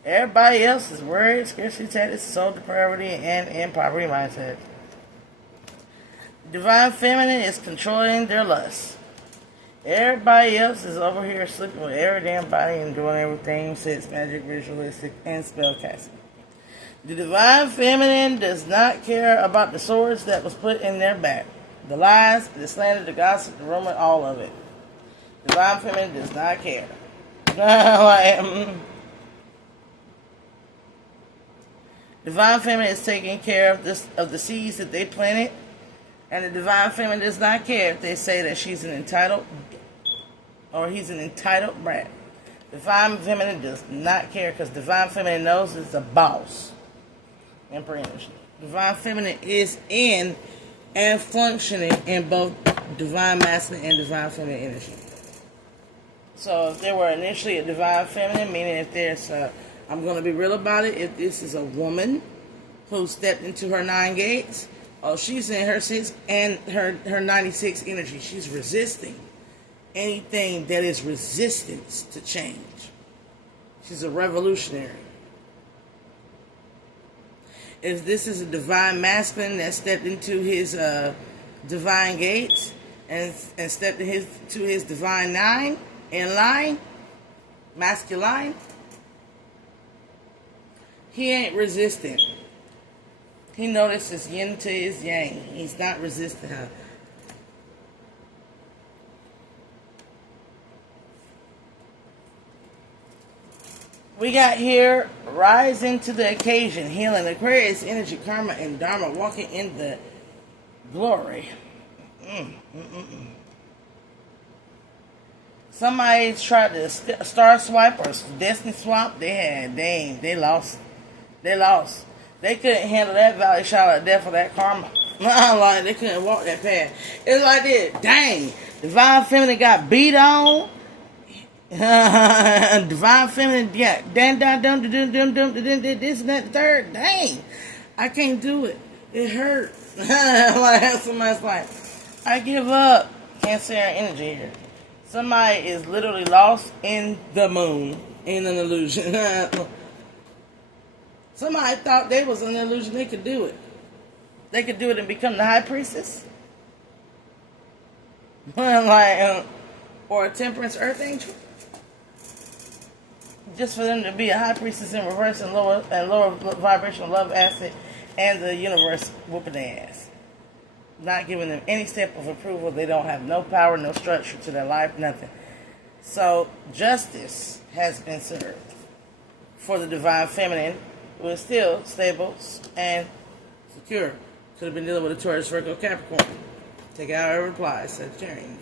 Everybody else is worried, scarcity status, soul depravity, and in poverty mindset. Divine Feminine is controlling their lust. Everybody else is over here sleeping with every damn body and doing everything, sex, magic, ritualistic, and spell casting. The Divine Feminine does not care about the swords that was put in their back. The lies, the slander, the gossip, the rumor, all of it. Divine Feminine does not care. Divine Feminine is taking care of the seeds that they planted. And the Divine Feminine does not care if they say that she's an entitled, or he's an entitled brat. Divine Feminine does not care, because Divine Feminine knows it's a boss. Emperor energy. Divine Feminine is in and functioning in both Divine Masculine and Divine Feminine energy. So if there were initially a Divine Feminine, meaning if there's I'm going to be real about it, if this is a woman who stepped into her 9 gates, oh, she's in her 6 and her 96 energy. She's resisting anything that is resistance to change. She's a revolutionary. If this is a Divine Masculine that stepped into his divine gates and stepped into his divine 9 in line, masculine, he ain't resistant. He notices yin to his yang. He's not resisting her. We got here, rising to the occasion, healing, Aquarius, energy, karma, and dharma, walking in the glory. Somebody tried to star swipe or destiny swap. They lost. They lost. They couldn't handle that valley shadow of death or that karma. Like, they couldn't walk that path. It's like this. Dang. Divine Feminine got beat on. Divine Feminine, yeah. This and that, the third. Dang. I can't do it. It hurt. Like, somebody's like, I give up. Can't see our energy here. Somebody is literally lost in the moon. In an illusion. Somebody thought they was an illusion. They could do it. They could do it and become the high priestess. Like, or a temperance earth angel. Just for them to be a high priestess in reverse and lower vibrational love acid, and the universe whooping their ass. Not giving them any step of approval. They don't have no power, no structure to their life, nothing. So justice has been served for the Divine Feminine, who is still stable and secure. Could have been dealing with a Taurus, Virgo, Capricorn. Take out her reply, Sagittarian.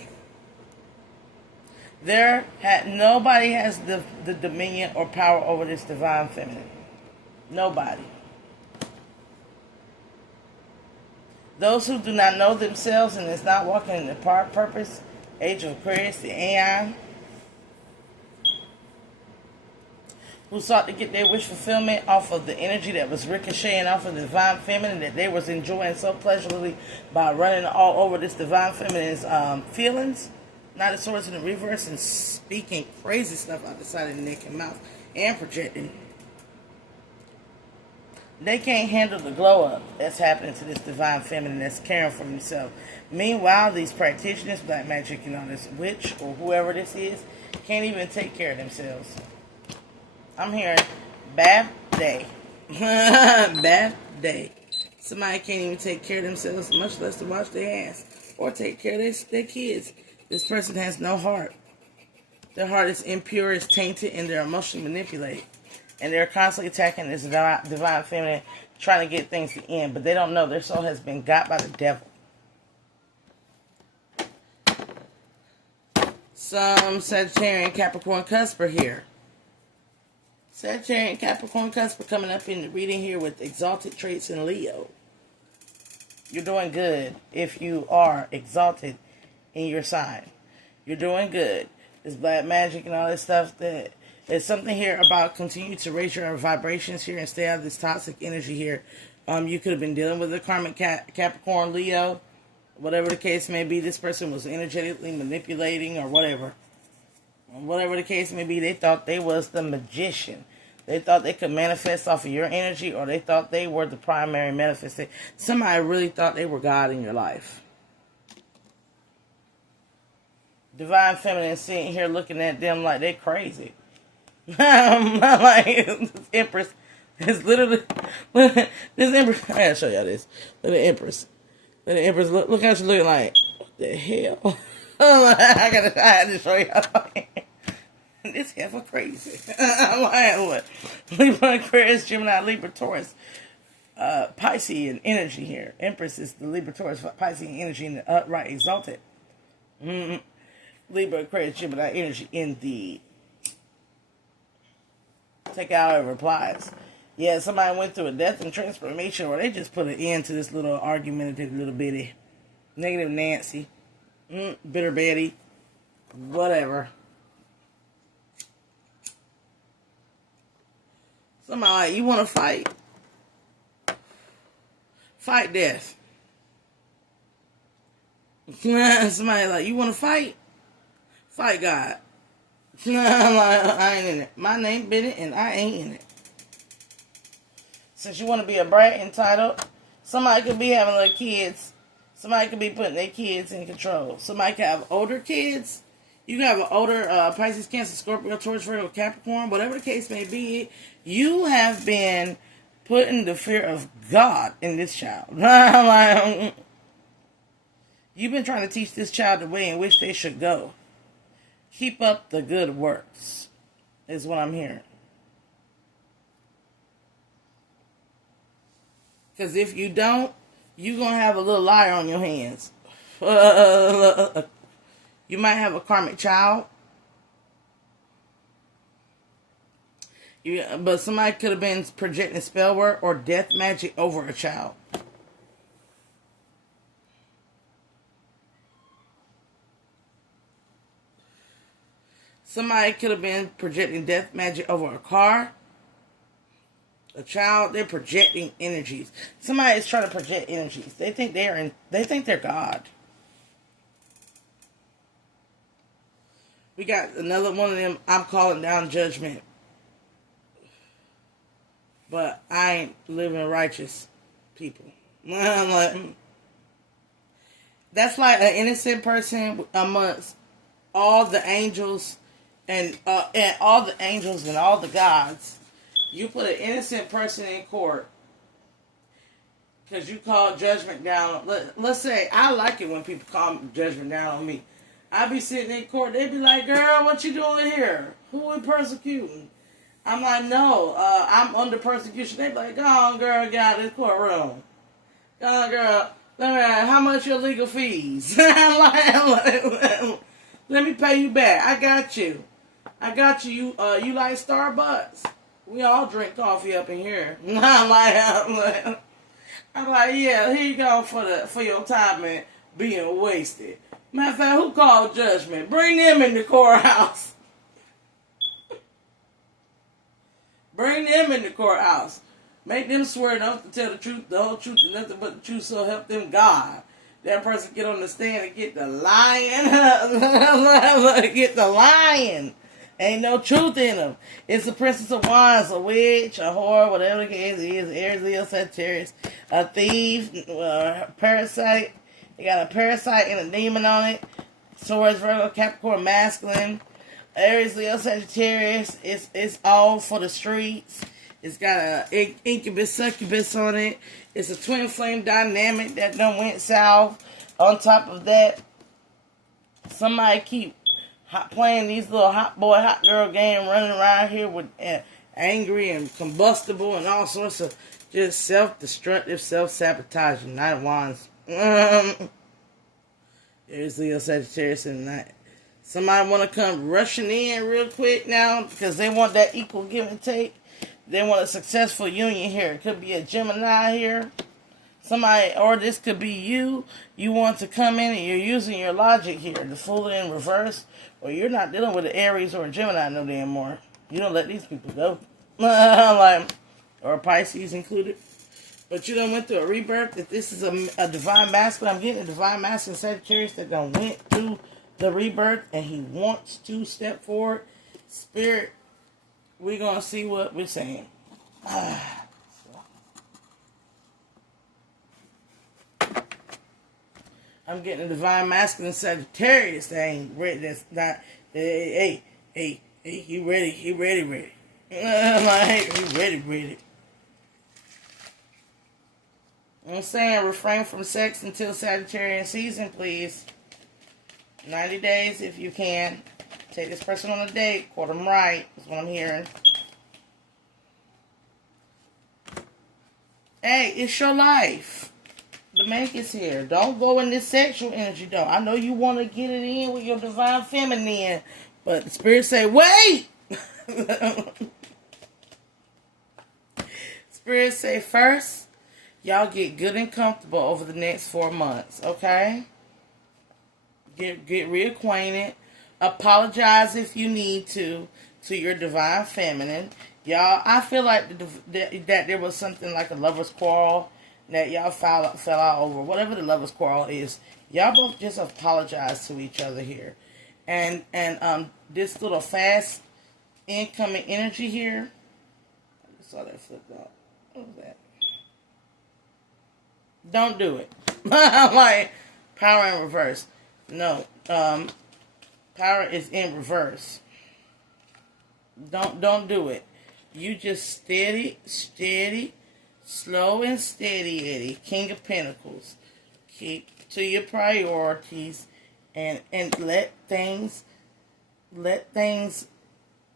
Nobody has the dominion or power over this Divine Feminine. Nobody. Those who do not know themselves and is not walking in the purpose, age of Aquarius, the Aeon, who sought to get their wish fulfillment off of the energy that was ricocheting off of the Divine Feminine that they was enjoying so pleasurably by running all over this Divine Feminine's feelings, not as source in the reverse, and speaking crazy stuff out the side of the neck and mouth and projecting. They can't handle the glow up that's happening to this Divine Feminine that's caring for themselves. Meanwhile, these practitioners, black magic, this witch or whoever this is, can't even take care of themselves. I'm hearing bad day. Bad day. Somebody can't even take care of themselves, much less to wash their ass or take care of their kids. This person has no heart. Their heart is impure, it's tainted, and they're emotionally manipulated. And they're constantly attacking this Divine Feminine, trying to get things to end. But they don't know their soul has been got by the devil. Some Sagittarian Capricorn cusper here. Sagittarian Capricorn cusper coming up in the reading here with exalted traits in Leo. You're doing good if you are exalted in your sign. You're doing good. This black magic and all this stuff, that there's something here about continue to raise your vibrations here and stay out of this toxic energy here. You could have been dealing with a karmic Capricorn, Leo, whatever the case may be. This person was energetically manipulating or whatever. Whatever the case may be, they thought they was the magician. They thought they could manifest off of your energy, or they thought they were the primary manifestation. Somebody really thought they were God in your life. Divine Feminine sitting here looking at them like they crazy. Like, this Empress is literally, this Empress, I gotta show y'all this. Look at the Empress. Look at the Empress, look how she's looking like, what the hell? I had to show y'all. This heifer crazy. I'm like, what? Libra, Aquarius, Gemini, Libra, Taurus, Pisces and energy here. Empress is the Libra, Taurus, Pisces and energy in the upright, exalted. Libra, Aquarius, Gemini, energy in the take out our replies. Yeah, somebody went through a death and transformation, or they just put an end to this little argumentative little bitty negative Nancy, bitter Betty, whatever. Somebody like, you want to fight? Fight death. Somebody like, you want to fight? Fight God. I'm like, I ain't in it. My name been it, and I ain't in it. Since you want to be a brat entitled, somebody could be having little kids. Somebody could be putting their kids in control. Somebody could have older kids. You can have an older Pisces, Cancer, Scorpio, Taurus, Virgo, Capricorn, whatever the case may be. You have been putting the fear of God in this child. Like, you've been trying to teach this child the way in which they should go. Keep up the good works, is what I'm hearing. Because if you don't, you're going to have a little liar on your hands. You might have a karmic child. But somebody could have been projecting spell work or death magic over a child. Somebody could have been projecting death magic over a car, a child. They're projecting energies. Somebody is trying to project energies. They think they're God. We got another one of them. I'm calling down judgment, but I ain't living righteous people. That's like an innocent person amongst all the angels and all the angels and all the gods. You put an innocent person in court because you call judgment down. Let's say I like it when people call judgment down on me. I be sitting in court. They be like, "Girl, what you doing here? Who we persecuting?" I'm like, "No, I'm under persecution." They be like, "Go on, girl, get out of this courtroom. Go on, girl. Let me ask, how much your legal fees?" I'm like, let me pay you back. I got you. You like Starbucks? We all drink coffee up in here. I'm like, yeah, here you go for your time and being wasted. Matter of fact, who called judgment? Bring them in the courthouse. Bring them in the courthouse. Make them swear enough to tell the truth, the whole truth, and nothing but the truth, so help them God. That person get on the stand and get the lion. Get the lion. Ain't no truth in them. It's the Princess of Wands, a witch, a whore, whatever the case is, Aries, Leo, Sagittarius, a thief, a parasite. They got a parasite and a demon on it. Taurus, Virgo, Capricorn, masculine. Aries, Leo, Sagittarius. It's all for the streets. It's got a incubus, succubus on it. It's a twin flame dynamic that done went south. On top of that, somebody keep playing these little hot boy, hot girl game, running around here with angry and combustible and all sorts of just self-destructive, self-sabotaging. Nine of Wands. There's Leo, Sagittarius, and night. Somebody want to come rushing in real quick now because they want that equal give and take. They want a successful union here. It could be a Gemini here. Somebody, or this could be you. You want to come in and you're using your logic here. The Fool in reverse. Or you're not dealing with an Aries or a Gemini no damn more. You don't let these people go. Or Pisces included. But you done went through a rebirth. If this is a divine masculine, I'm getting a divine masculine Sagittarius that done went through the rebirth and he wants to step forward. Spirit, we're going to see what we're saying. I'm getting a divine masculine Sagittarius that ain't ready. That's not. Hey, he ready. He ready. I'm like, he ready. I'm saying refrain from sex until Sagittarian season, please. 90 days if you can. Take this person on a date. Court them right. That's what I'm hearing. Hey, it's your life. The make is here. Don't go in this sexual energy, though. I know you want to get it in with your divine feminine, but the spirit say, wait! Spirit say, first, y'all get good and comfortable over the next 4 months, okay? Get reacquainted. Apologize if you need to your divine feminine. Y'all, I feel like that there was something like a lover's quarrel that y'all fell out over. Whatever the lover's quarrel is, y'all both just apologize to each other here. And this little fast incoming energy here, I just saw that flipped out. What was that? Don't do it. Like, power in reverse. No, power is in reverse. Don't do it. You just steady, slow and steady, Eddie. King of Pentacles. Keep to your priorities and let things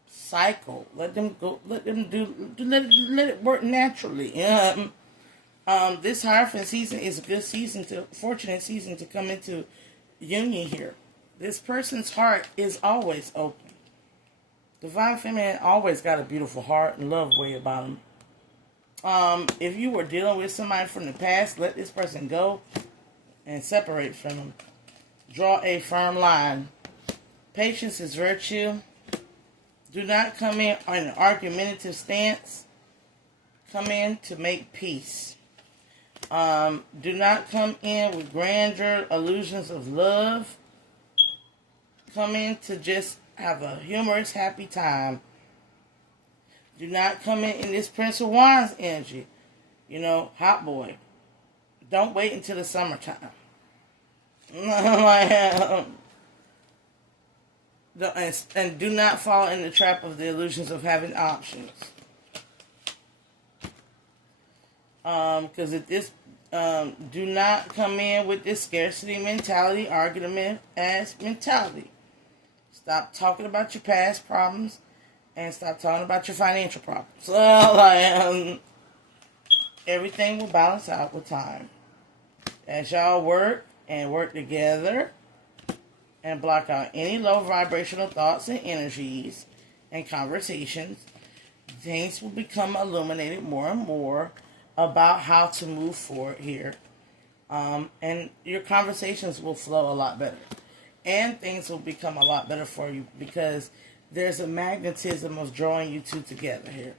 cycle. Let them go. Let them let it work naturally. This Hierophant season is a good season fortunate season to come into union here. This person's heart is always open. Divine Feminine always got a beautiful heart and love way about them. If you were dealing with somebody from the past, let this person go and separate from them. Draw a firm line. Patience is virtue. Do not come in on an argumentative stance. Come in to make peace. Do not come in with grandeur, illusions of love. Come in to just have a humorous, happy time. Do not come in this Prince of Wands energy. You know, hot boy. Don't wait until the summertime. And do not fall in the trap of the illusions of having options. Because if this, do not come in with this scarcity mentality, argument as mentality. Stop talking about your past problems and stop talking about your financial problems. Everything will balance out with time. As y'all work and work together and block out any low vibrational thoughts and energies and conversations, things will become illuminated more and more about how to move forward here. And your conversations will flow a lot better. And things will become a lot better for you because there's a magnetism of drawing you two together here.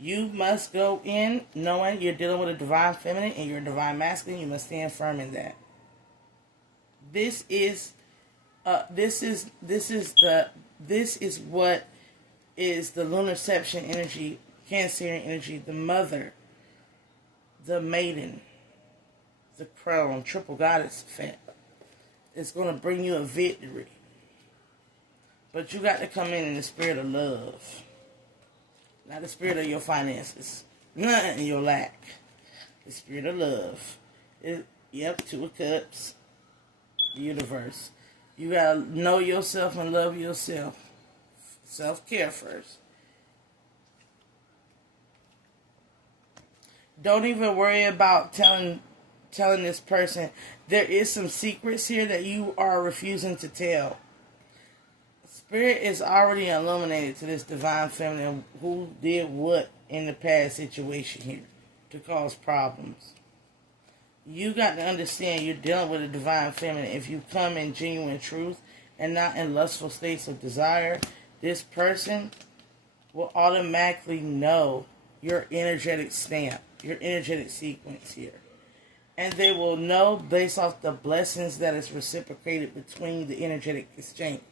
You must go in knowing you're dealing with a divine feminine and you're a divine masculine. You must stand firm in that. This is what is the lunarception energy, Cancerian energy, the mother, the maiden, the crown, triple goddess effect. It's going to bring you a victory. But you got to come in the spirit of love. Not the spirit of your finances. Not your lack. The spirit of love. Two of Cups. The universe. You got to know yourself and love yourself. Self-care first. Don't even worry about telling this person. There is some secrets here that you are refusing to tell. Spirit is already illuminated to this divine feminine who did what in the past situation here to cause problems. You got to understand you're dealing with a divine feminine. If you come in genuine truth and not in lustful states of desire, this person will automatically know your energetic stamp, your energetic sequence here. And they will know based off the blessings that is reciprocated between the energetic exchange.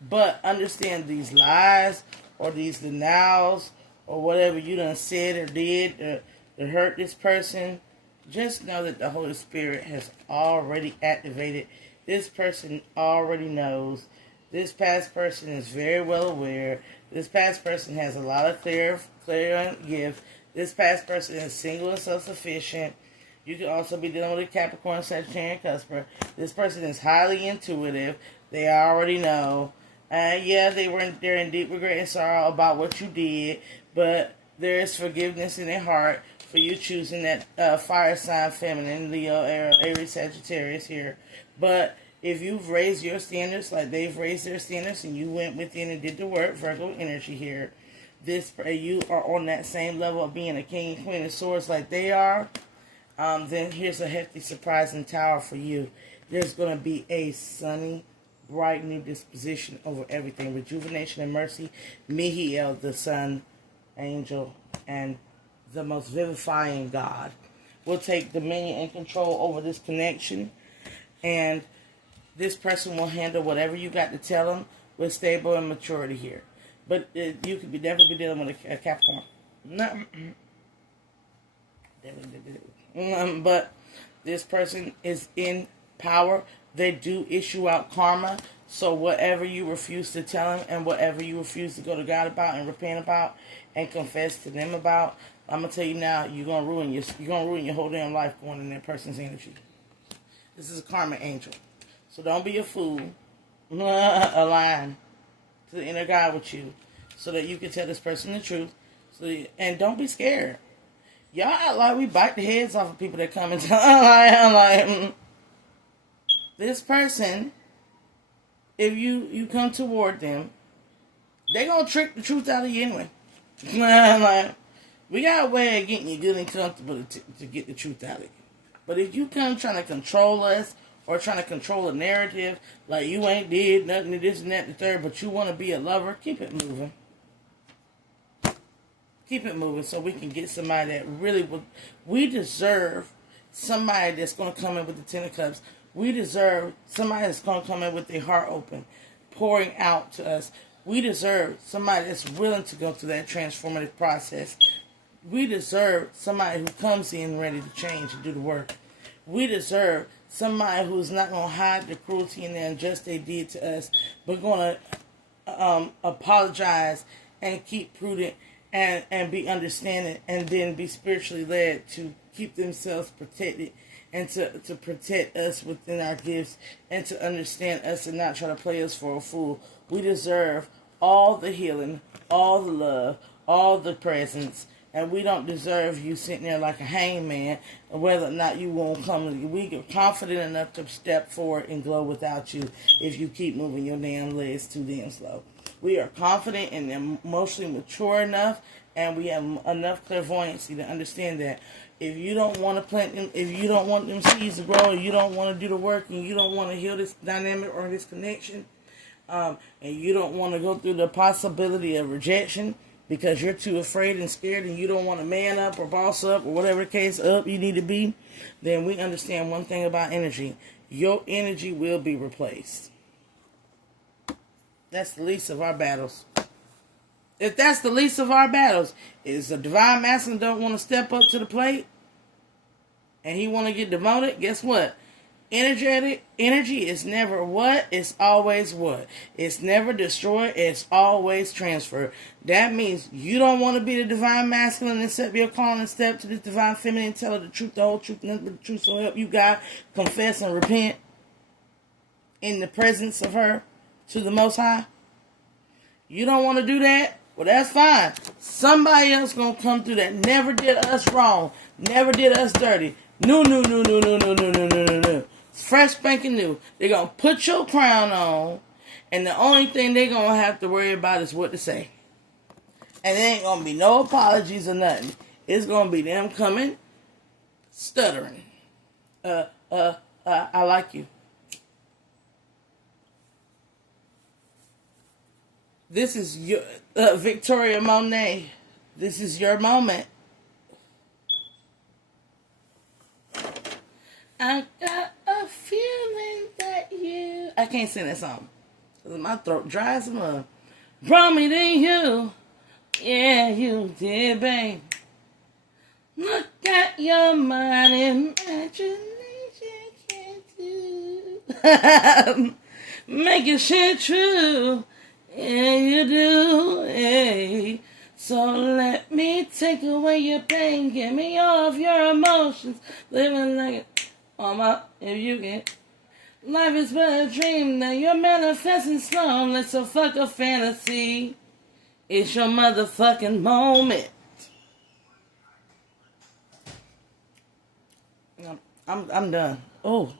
But understand these lies or these denials or whatever you done said or did to hurt this person, just know that the Holy Spirit has already activated. This person already knows. This past person is very well aware. This past person has a lot of clear gift. This past person is single and self-sufficient. You can also be dealing with a Capricorn, Sagittarian, Cusper. This person is highly intuitive. They already know. They're in deep regret and sorrow about what you did, but there is forgiveness in their heart for you choosing that fire sign feminine, Leo, Aries, Sagittarius here. But if you've raised your standards like they've raised their standards and you went within and did the work, Virgo energy here, you are on that same level of being a king and queen of swords like they are, then here's a hefty surprise in tower for you. There's going to be a sunny, bright new disposition over everything. Rejuvenation and mercy. Mihiel, the sun angel, and the most vivifying God will take dominion and control over this connection. And this person will handle whatever you got to tell them with stable and maturity here. But you could definitely be dealing with a Capricorn. But this person is in power. They do issue out karma. So whatever you refuse to tell them and whatever you refuse to go to God about and repent about and confess to them about, I'm gonna tell you now, you're gonna ruin your whole damn life going in that person's energy. This is a karma angel. So don't be a fool. Align to the inner God with you so that you can tell this person the truth. And don't be scared. Y'all act like we bite the heads off of people that come and tell. This person, if you come toward them, They gonna trick the truth out of you anyway. Like, we got a way of getting you good and comfortable to get the truth out of you. But if you come trying to control us or trying to control a narrative, like you ain't did nothing, this and that and the third, but you want to be a lover, keep it moving. Keep it moving so we can get somebody that really would. We deserve somebody that's going to come in with the Ten of Cups. We deserve somebody that's going to come in with their heart open, pouring out to us. We deserve somebody that's willing to go through that transformative process. We deserve somebody who comes in ready to change and do the work. We deserve somebody who's not going to hide the cruelty and the injustice they did to us, but going to apologize and keep prudent and be understanding, and then be spiritually led to keep themselves protected and to protect us within our gifts and to understand us and not try to play us for a fool. We deserve all the healing, all the love, all the presence, and we don't deserve you sitting there like a hangman, whether or not you won't come. We are confident enough to step forward and glow without you if you keep moving your damn legs too damn slow. We are confident and emotionally mature enough, and we have enough clairvoyancy to understand that if you don't want to plant them, if you don't want them seeds to grow, and you don't want to do the work, and you don't want to heal this dynamic or this connection, and you don't want to go through the possibility of rejection because you're too afraid and scared and you don't want to man up or boss up or whatever case up you need to be, then we understand one thing about energy. Your energy will be replaced. That's the least of our battles. If that's the least of our battles, is the divine masculine don't want to step up to the plate and he want to get demoted, guess what? Energy is never what, it's always what. It's never destroyed, it's always transferred. That means you don't want to be the divine masculine and accept your calling and step to this divine feminine and tell her the truth, the whole truth, nothing but the truth, so help you God. Confess and repent in the presence of her to the Most High. You don't want to do that? Well, that's fine. Somebody else gonna come through that never did us wrong, never did us dirty. No. Fresh spanking new. They're gonna put your crown on, and the only thing they're gonna have to worry about is what to say. And there ain't gonna be no apologies or nothing. It's gonna be them coming, stuttering. I like you. This is your Victoria Monet. This is your moment. I got a feeling that you... I can't sing that song because my throat dry as a mug. Brought me to you. Yeah, you did, babe. Look at your mind, imagination can't do. Make your shit true. Yeah, you do. Hey. So let me take away your pain. Get me off your emotions. Living like it. If you can. Life is but a dream that you're manifesting slow. Let's so fuck a fantasy. It's your motherfucking moment. I'm done. Oh.